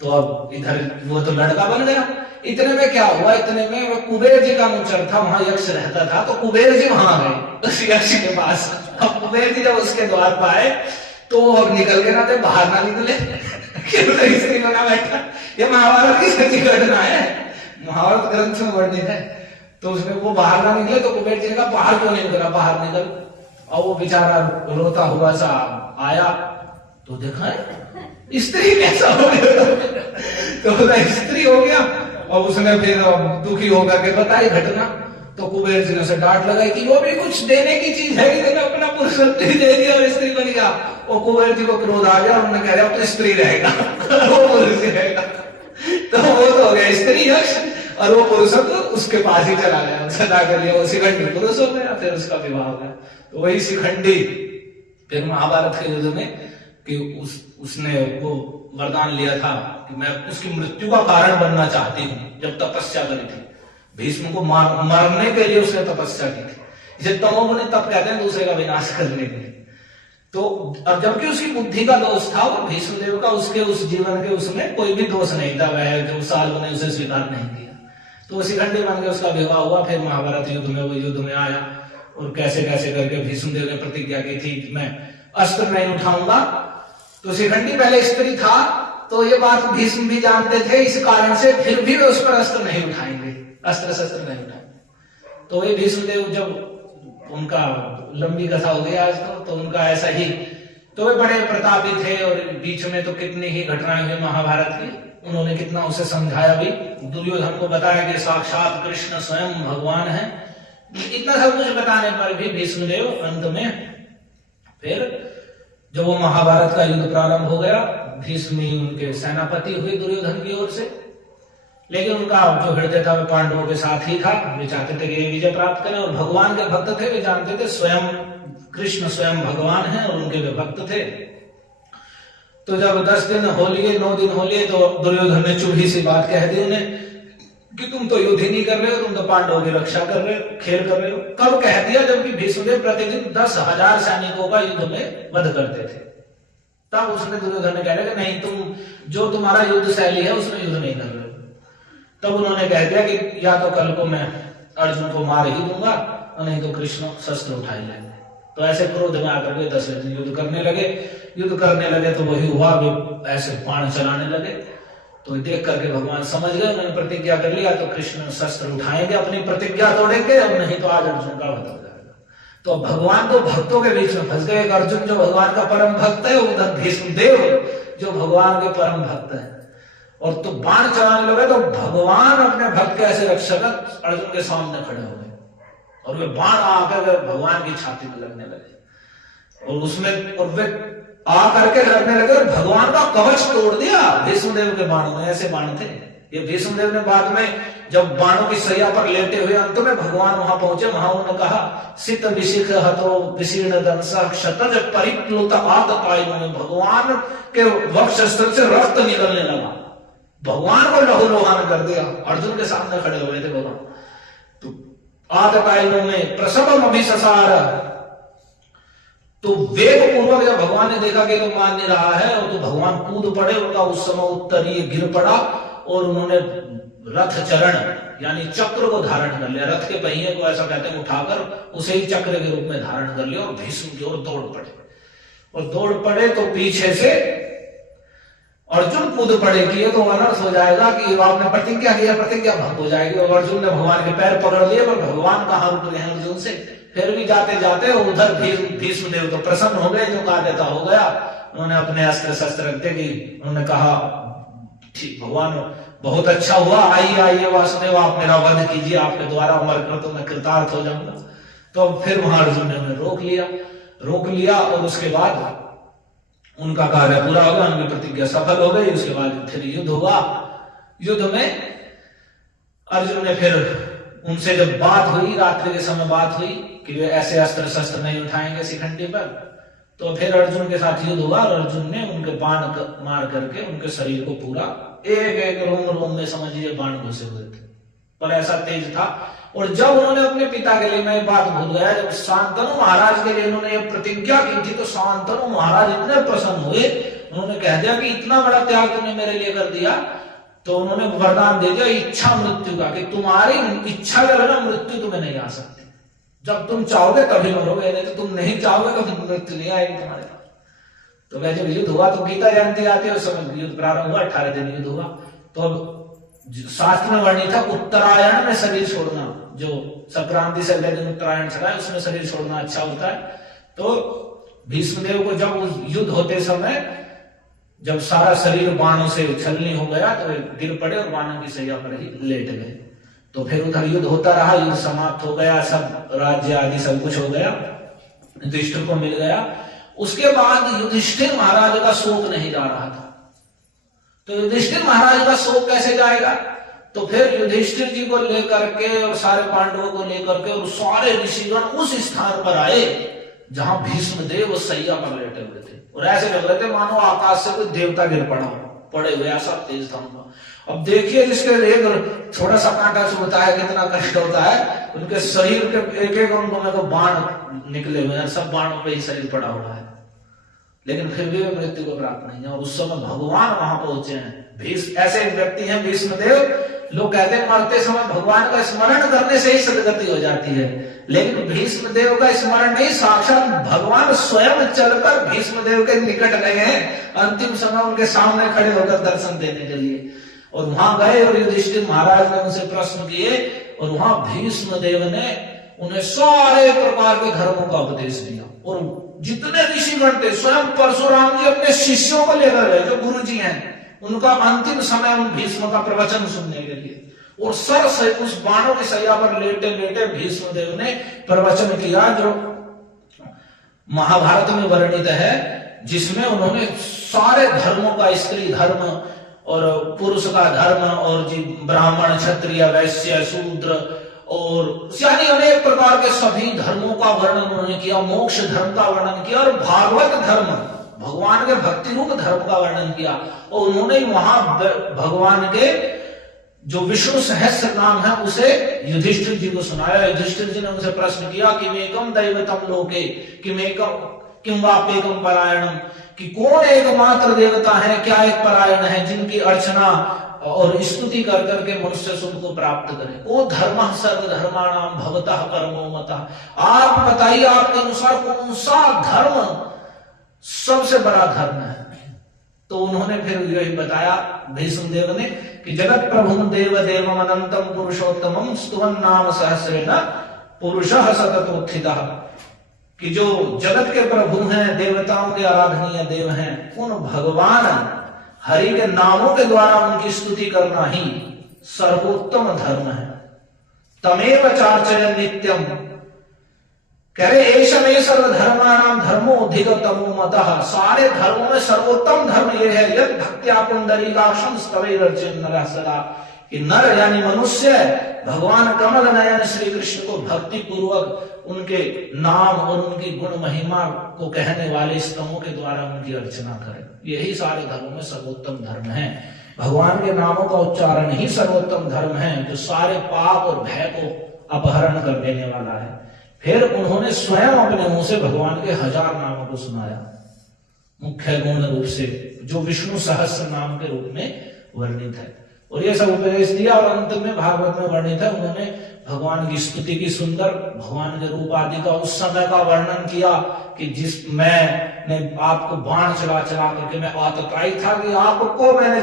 तो अब इधर वो तो लड़का बन गया। इतने में क्या हुआ, इतने में वो कुबेर जी का मुचर था, वहां यक्ष रहता था, तो कुबेर जी वहां गए उस यक्ष के पास। अब कुबेर जी जब उसके द्वार पर आए तो अब निकल के ना थे, बाहर ना निकले स्त्री बना बैठा। ये महाभारत की सच्ची घटना है, महाभारत ग्रंथ में वर्णित है। तो उसने वो बाहर ना निकले तो कुबेर जी ने कहा बाहर क्यों नहीं निकला, बाहर निकल। और वो बेचारा रोता हुआ सा आया तो देखा स्त्री कैसा हो गया तो स्त्री हो गया। और उसने फिर दुखी होकर के बताई घटना। तो कुबेर जी ने उसे डांट लगाई कि वो भी कुछ देने की चीज है कि तेने अपना पुरुषत्व दे दिया और स्त्री बन गया। और कुबेर जी को क्रोध आ गया, उन्होंने कह दिया तो स्त्री रहेगा वो पुरुष रहेगा। तो वो तो हो गया स्त्री यक्ष और वो पुरुषत्व उसके पास ही चला गया, सदा के लिए वो शिखंडी पुरुष हो गया। फिर उसका विवाह हो गया। तो वही शिखंडी फिर महाभारत के युद्ध में कि उसने वो वरदान लिया था कि मैं उसकी मृत्यु का कारण बनना चाहती हूँ, जब तपस्या करी थी। भीष्म को मारने के लिए उसने तपस्या की थी, इसे तमोगुणी तप कहते हैं, दूसरे का विनाश करने के लिए। तो अब जबकि उसकी बुद्धि का दोष था और भीष्म देव का उसके उस जीवन के उसमें कोई भी दोष नहीं था, वह जो सालों ने उसे स्वीकार नहीं किया। तो वो शिखंडी बन के उसका विवाह हुआ। फिर महाभारत युद्ध में वो युद्ध में आया और कैसे कैसे करके भीष्म देव ने प्रतिज्ञा की थी कि मैं अस्त्र नहीं उठाऊंगा। तो शिखंडी पहले स्त्री था तो ये बात भीष्म भी जानते थे, इस कारण से फिर भी वे उस पर अस्त्र नहीं उठाएंगे, अस्त्र शस्त्र नहीं उठाएंगे। तो वे भीष्म देव जब उनका लंबी कथा हो गया आज तो उनका ऐसा ही, तो वे बड़े प्रतापी थे और बीच में तो कितनी ही घटनाएं हुई महाभारत की। उन्होंने कितना उसे समझाया भी, दुर्योधन को बताया कि साक्षात कृष्ण स्वयं भगवान है। इतना सब कुछ बताने पर भी भीष्मदेव अंत में फिर जब वो महाभारत का युद्ध प्रारंभ हो गया, भीष्म ही उनके सेनापति हुए दुर्योधन की ओर से। लेकिन उनका जो हृदय था वह पांडवों के साथ ही था। वे चाहते थे कि विजय प्राप्त करें और भगवान के भक्त थे। वे जानते थे स्वयं कृष्ण स्वयं भगवान हैं और उनके वे भक्त थे। तो जब 10 दिन हो लिए, 9 दिन हो लिए, तो दुर्योधन ने चुभी सी बात कह दी उन्हें कि तुम तो युद्ध ही नहीं कर रहे हो, तुम तो पांडवों की रक्षा कर रहे हो, खेल कर रहे हो। कब कह दिया? जबकि भीष्मदेव प्रतिदिन 10,000 सैनिकों का युद्ध में वध करते थे। तब उसने दुर्योधन ने कह दिया कि नहीं, तुम जो तुम्हारा युद्ध शैली है उसमें युद्ध नहीं कर रहे हो। तब उन्होंने कह दिया कि या तो कल को मैं अर्जुन को मार ही दूंगा और नहीं तो कृष्ण शस्त्र उठा ही लेंगे। तो ऐसे क्रोध में आकर के 10 दिन युद्ध करने लगे। युद्ध करने लगे तो वही हुआ, वे ऐसे बाण चलाने लगे। तो देख करके भगवान समझ गए, उन्होंने प्रतिज्ञा कर लिया तो कृष्ण शस्त्र उठाएंगे, अपनी प्रतिज्ञा तोड़ेंगे, अब नहीं तो आज अर्जुन का वध हो जाएगा। तो भगवान तो भक्तों के बीच में फंस गए। अर्जुन जो भगवान का परम भक्त है, उधर भीष्मदेव जो भगवान के परम भक्त है। और तो बाण चलाने लगे तो भगवान अपने भक्त के ऐसे रक्षक अर्जुन के सामने खड़े हो गए और वे बाण आकर भगवान की छाती में लगने लगे और उसमें और वे आ करके लड़ने लगे और भगवान का कवच तोड़ दिया भीष्मदेव के बाणों ने। ऐसे बाण थे ये। भीष्मदेव ने बाद में जब बाणों की सैया पर लेटे हुए अंत में भगवान वहां पहुंचे, वहां उन्होंने कहा सित विशिख हतो विशीर्ण दंसा क्षतज परिप्लुत आतपाय। भगवान के वक्षस्थल से रक्त निकलने लगा, भगवान को लहूलुहान कर दिया। अर्जुन के सामने खड़े हुए थे भगवान। तो आतपायनों में प्रसवम अभिससार तो वेग पूर्वक जब भगवान ने देखा कि तो मान नहीं रहा है, और तो भगवान कूद पड़े, उनका उस समय उत्तरीय गिर पड़ा और उन्होंने रथ चरण यानी चक्र को धारण कर लिया, रथ के पहिए को ऐसा कहते हैं उठाकर उसे ही चक्र के रूप में धारण कर लिया और भीष्म की ओर दौड़ पड़े। और दौड़ पड़े तो पीछे से अर्जुन कूद पड़े कि ये तो अनर्थ हो जाएगा, कि आपने प्रतिज्ञा किया, प्रतिज्ञा भंग हो जाएगी। और अर्जुन ने भगवान के पैर पकड़ लिए, पर भगवान कहाँ रुक रहे हैं अर्जुन से। फिर भी जाते जाते उधर भीष्म देव तो प्रसन्न हो गए, जो कहा देता हो गया। उन्होंने अपने अस्त्र शस्त्र रखते कि उन्होंने कहा ठीक भगवान बहुत अच्छा हुआ, आइए आइए वासुदेव आप मेरा वध कीजिए, आपके द्वारा मर कर तो मैं कृतार्थ हो जाऊंगा। तो फिर वहां अर्जुन ने उन्हें रोक लिया और उसके बाद उनका कार्य पूरा हो गया, उनकी प्रतिज्ञा सफल हो गई। उसके बाद फिर युद्ध हुआ। युद्ध में अर्जुन ने फिर उनसे जब बात हुई, रात्रि के समय बात हुई कि वे ऐसे अस्त्र शस्त्र नहीं उठाएंगे शिखंडी पर, तो फिर अर्जुन के साथ युद्ध हुआ और अर्जुन ने उनके बाण मार करके उनके शरीर को पूरा एक एक रोम में समझिए बाण घुसे हुए थे, पर ऐसा तेज था। और जब उन्होंने अपने पिता के लिए, मैं बात भूल गया, जब शांतनु महाराज के लिए उन्होंने ये प्रतिज्ञा की थी, तो शांतनु महाराज इतने प्रसन्न हुए, उन्होंने कह दिया कि इतना बड़ा त्याग तुमने मेरे लिए कर दिया। तो उन्होंने वरदान दे दिया इच्छा मृत्यु का, कि तुम्हारी इच्छा के बिना मृत्यु तुम्हें नहीं आ सकती, जब तुम चाहोगे तभी मरोगे, नहीं तो तुम नहीं चाहोगे तो मृत्यु नहीं आएगी तुम्हारे पास। तो वह जब युद्ध हुआ तो गीता जयंती आती है, उस समय युद्ध प्रारंभ हुआ, 18 दिन युद्ध हुआ। तो शास्त्र में वर्णित था उत्तरायण में शरीर छोड़ना, जो संक्रांति से अगले दिन उत्तरायण चला है उसमें शरीर छोड़ना अच्छा होता है। तो भीष्मदेव को जब उस युद्ध होते समय जब सारा शरीर बाणों से छलनी हो गया तो गिर पड़े और बाणों की सैया पर ही लेट गए। तो फिर उधर युद्ध होता रहा, युद्ध समाप्त हो गया, सब राज्य आदि सब कुछ हो गया, युधिष्ठिर को मिल गया। उसके बाद युधिष्ठिर महाराज का शोक नहीं जा रहा था। तो युधिष्ठिर महाराज का शोक कैसे जाएगा? तो फिर युधिष्ठिर जी को लेकर के और सारे पांडवों को लेकर के और सारे ऋषिगण उस स्थान पर आए जहां भीष्मदेव सैया पर लेटे हुए थे, और ऐसे लग रहे थे मानो आकाश से कोई देवता गिर पड़े हुए, ऐसा तेज था उनका। अब देखिए जिसके एक थोड़ा सा कांटा चुभता है कितना कष्ट होता है, उनके शरीर के एक एक अंगों में तो बाण निकले हुए हैं, सब बाणों पे ही शरीर पड़ा हुआ है, लेकिन फिर भी मृत्यु को प्राप्त नहीं है। और उस समय भगवान वहां पहुंचे हैं। ऐसे व्यक्ति हैं भीष्मदेव, लोग कहते हैं मरते समय भगवान का स्मरण करने से ही सदगति हो जाती है, लेकिन भीष्मदेव का स्मरण नहीं, साक्षात भगवान स्वयं चलकर भीष्मदेव के निकट गए हैं, अंतिम समय उनके सामने खड़े होकर दर्शन देने के लिए। और वहां गए और युधिष्ठिर महाराज ने उनसे प्रश्न किए, और वहां भीष्मदेव ने उन्हें सारे प्रकार के धर्मों का उपदेश दिया। और जितने ऋषिगण थे, स्वयं परशुराम जी अपने शिष्यों को लेकर गए, जो गुरु जी हैं, उनका अंतिम समय उन भीष्म का प्रवचन सुनने के लिए। और सर से उस बाणों की सैया पर लेटे लेटे भीष्मदेव ने प्रवचन किया, जो महाभारत में वर्णित है, जिसमें उन्होंने सारे धर्मों का, स्त्री धर्म और पुरुष का धर्म, और जी ब्राह्मण क्षत्रिय वैश्य शूद्र और यानी अनेक प्रकार के सभी धर्मों का वर्णन उन्होंने किया, मोक्ष धर्म का वर्णन किया और भागवत धर्म, भगवान के भक्ति रूप धर्म का वर्णन किया। और उन्होंने वहां भगवान के जो विष्णु सहस्त्र नाम है उसे युधिष्ठिर जी को सुनाया। युधिष्ठिर जी ने उनसे प्रश्न किया कि मेकम दैवतम लोके किम वाप्येकम परायणम, कि कौन एकमात्र देवता है, क्या एक परायण है जिनकी अर्चना और स्तुति कर करके मनुष्य सुख को प्राप्त करे। ओ धर्म सर्वधर्माणाम भवतः परमो मतः, आप बताइए आपके अनुसार कौन सा धर्म सबसे बड़ा धर्म है? तो उन्होंने फिर यही बताया भीष्मदेव ने कि जगत प्रभुम देव देवम अनंतम पुरुषोत्तमम स्तुवन् नाम सहस्रेण पुरुषः सततोत्थितः, कि जो जगत के प्रभु हैं, देवताओं के आराधनीय देव हैं, उन भगवान हरि के नामों के द्वारा उनकी स्तुति करना ही सर्वोत्तम धर्म है। तमेव चार्चय नित्यम, कह रहे ऐशमे सर्वधर्माणाम धर्मो अधिगतमो मतः, सारे धर्मों में सर्वोत्तम धर्म यह है, यद भक्त्या पुंडरीकाक्षं स्तवैरर्चयन् नरः सदा, कि नर यानी मनुष्य भगवान कमल नयन श्री कृष्ण को भक्ति पूर्वक उनके नाम और उनकी गुण महिमा को कहने वाले स्तवों के द्वारा उनकी अर्चना करे। यही सारे धर्मों में सर्वोत्तम धर्म है। भगवान के नामों का उच्चारण ही सर्वोत्तम धर्म है, जो सारे पाप और भय को अपहरण कर देने वाला है। फिर उन्होंने स्वयं अपने मुंह से भगवान के 1000 नामों को सुनाया, मुख्य गुण रूप से, जो विष्णु सहस्त्र नाम के रूप में वर्णित है। और ये सब उपदेश दिया और अंत में भागवत में वर्णित है, उन्होंने भगवान की स्तुति की, सुंदर भगवान के रूप आदि का, उस समय का वर्णन किया कि जिस मैंने आपको बाण चला चला करके मैं आतताई था कि आपको मैंने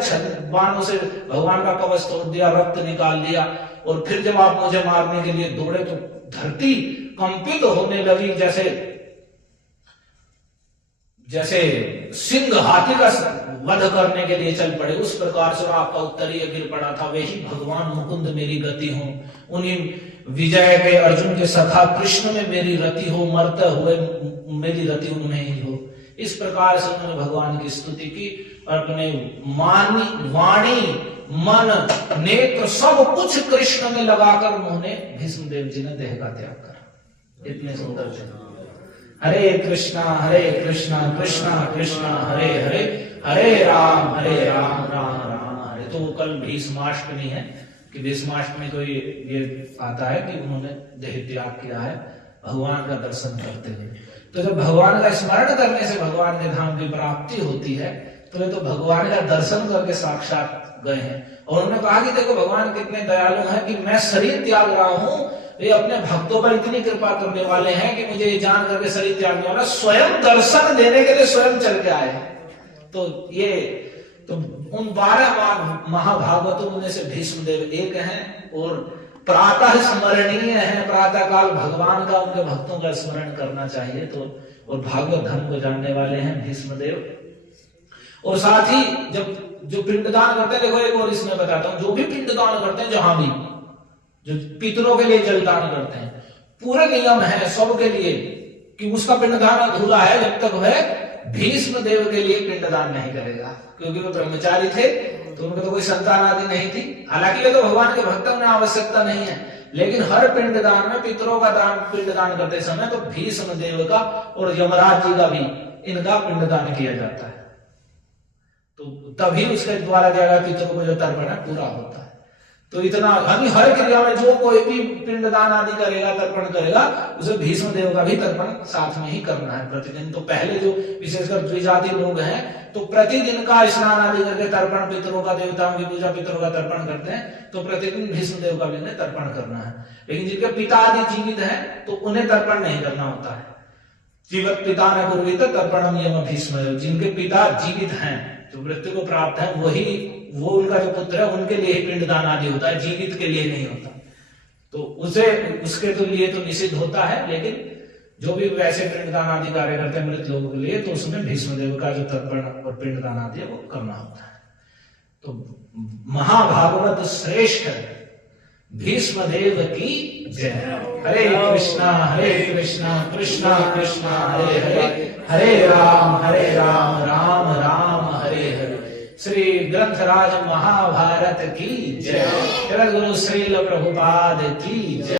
बाणों से भगवान का कवच तोड़ दिया, रक्त निकाल दिया, और फिर जब आप मुझे मारने के लिए दौड़े तो धरती कंपित होने लगी, जैसे सिंह हाथी का वध करने के लिए चल पड़े, उस प्रकार से आपका उत्तरीय गिर पड़ा था। वही भगवान मुकुंद मेरी गति हो, उन्हीं विजय के अर्जुन के सखा कृष्ण में मेरी रति हो, मरते हुए मेरी रति उनमें ही हो। इस प्रकार से उन्होंने भगवान की स्तुति की और अपने वाणी, मन, नेत्र सब कुछ कृष्ण में लगाकर उन्होंने भीष्मदेव जी ने देह का त्याग करा। इतने सुंदर थे। हरे कृष्णा कृष्णा कृष्णा हरे हरे, हरे राम राम राम हरे। तो कल भीष्माष्टमी है कि भीष्माष्टमी को ये आता है कि उन्होंने देह त्याग किया है भगवान का दर्शन करते हुए। तो जब भगवान का स्मरण करने से भगवान के धाम की प्राप्ति होती है, तो ये तो भगवान का दर्शन करके साक्षात गए हैं। और उन्होंने कहा कि देखो भगवान कितने दयालु हैं कि मैं शरीर त्याग रहा हूं, ये अपने भक्तों पर इतनी कृपा करने वाले हैं कि मुझे ये जान करके शरीर त्यागने वाला स्वयं दर्शन देने के लिए स्वयं चल के आए हैं। तो ये तो उन 12 महाभागवतों में से भीष्मदेव एक हैं और प्रातः स्मरणीय है। प्रातः काल भगवान का, उनके भक्तों का स्मरण करना चाहिए। तो और भागवत धर्म को जानने वाले हैं भीष्मदेव। और साथ ही जब जो पिंडदान करते हैं, देखो एक और इसमें बताता हूं, जो भी पिंडदान करते हैं, जहां भी जो पितरों के लिए जलदान करते हैं, पूरे नियम है सबके लिए कि उसका पिंडदान अधूरा है जब तक वह भीष्मदेव के लिए पिंडदान नहीं करेगा, क्योंकि वो ब्रह्मचारी थे, तो उनको तो कोई संतान आदि नहीं थी। हालांकि वे तो भगवान के भक्त, उन्हें आवश्यकता नहीं है, लेकिन हर पिंडदान में पितरों का दान, पिंडदान करते समय तो भीष्मदेव का और यमराज जी का भी इनका पिंडदान किया जाता है। तो तभी उसके द्वारा क्या पितरों को जो तर्पण है पूरा होता है। तो इतना हर क्रिया में जो कोई भी पिंडदान आदि करेगा, तर्पण करेगा, उसे भीष्मदेव का भी तर्पण साथ में ही करना है प्रतिदिन। तो पहले जो विशेषकर द्विजाति लोग हैं, तो प्रतिदिन का स्नान आदि करके तर्पण, पितरों का, देवताओं की पूजा, पितरों का तर्पण करते हैं। तो प्रतिदिन भीष्मदेव का भी उन्हें तर्पण करना है। लेकिन जिनके पिता आदि जीवित है तो उन्हें तर्पण नहीं करना होता है। जीवित पिता न कुर्वीत तर्पणम यम भीष्मदेव। जिनके पिता जीवित हैं, जो मृत्यु को प्राप्त है, वो उनका जो पुत्र है उनके लिए ही पिंडदान आदि होता है, जीवित के लिए नहीं होता। तो उसके तो लिए तो निषिद्ध होता है, लेकिन जो भी वैसे पिंडदान आदि कार्य करते हैं मृत लोगों के लिए, तो उसमें भीष्मदेव का जो तर्पण और पिंडदान आदि है वो करना होता है। तो महाभागवत श्रेष्ठ भीष्मदेव की जय। हरे कृष्णा कृष्णा कृष्णा हरे हरे, हरे राम राम राम हरे हरे। श्री ग्रंथराज महाभारत की जय। जगत गुरु श्रील प्रभुपाद की जय।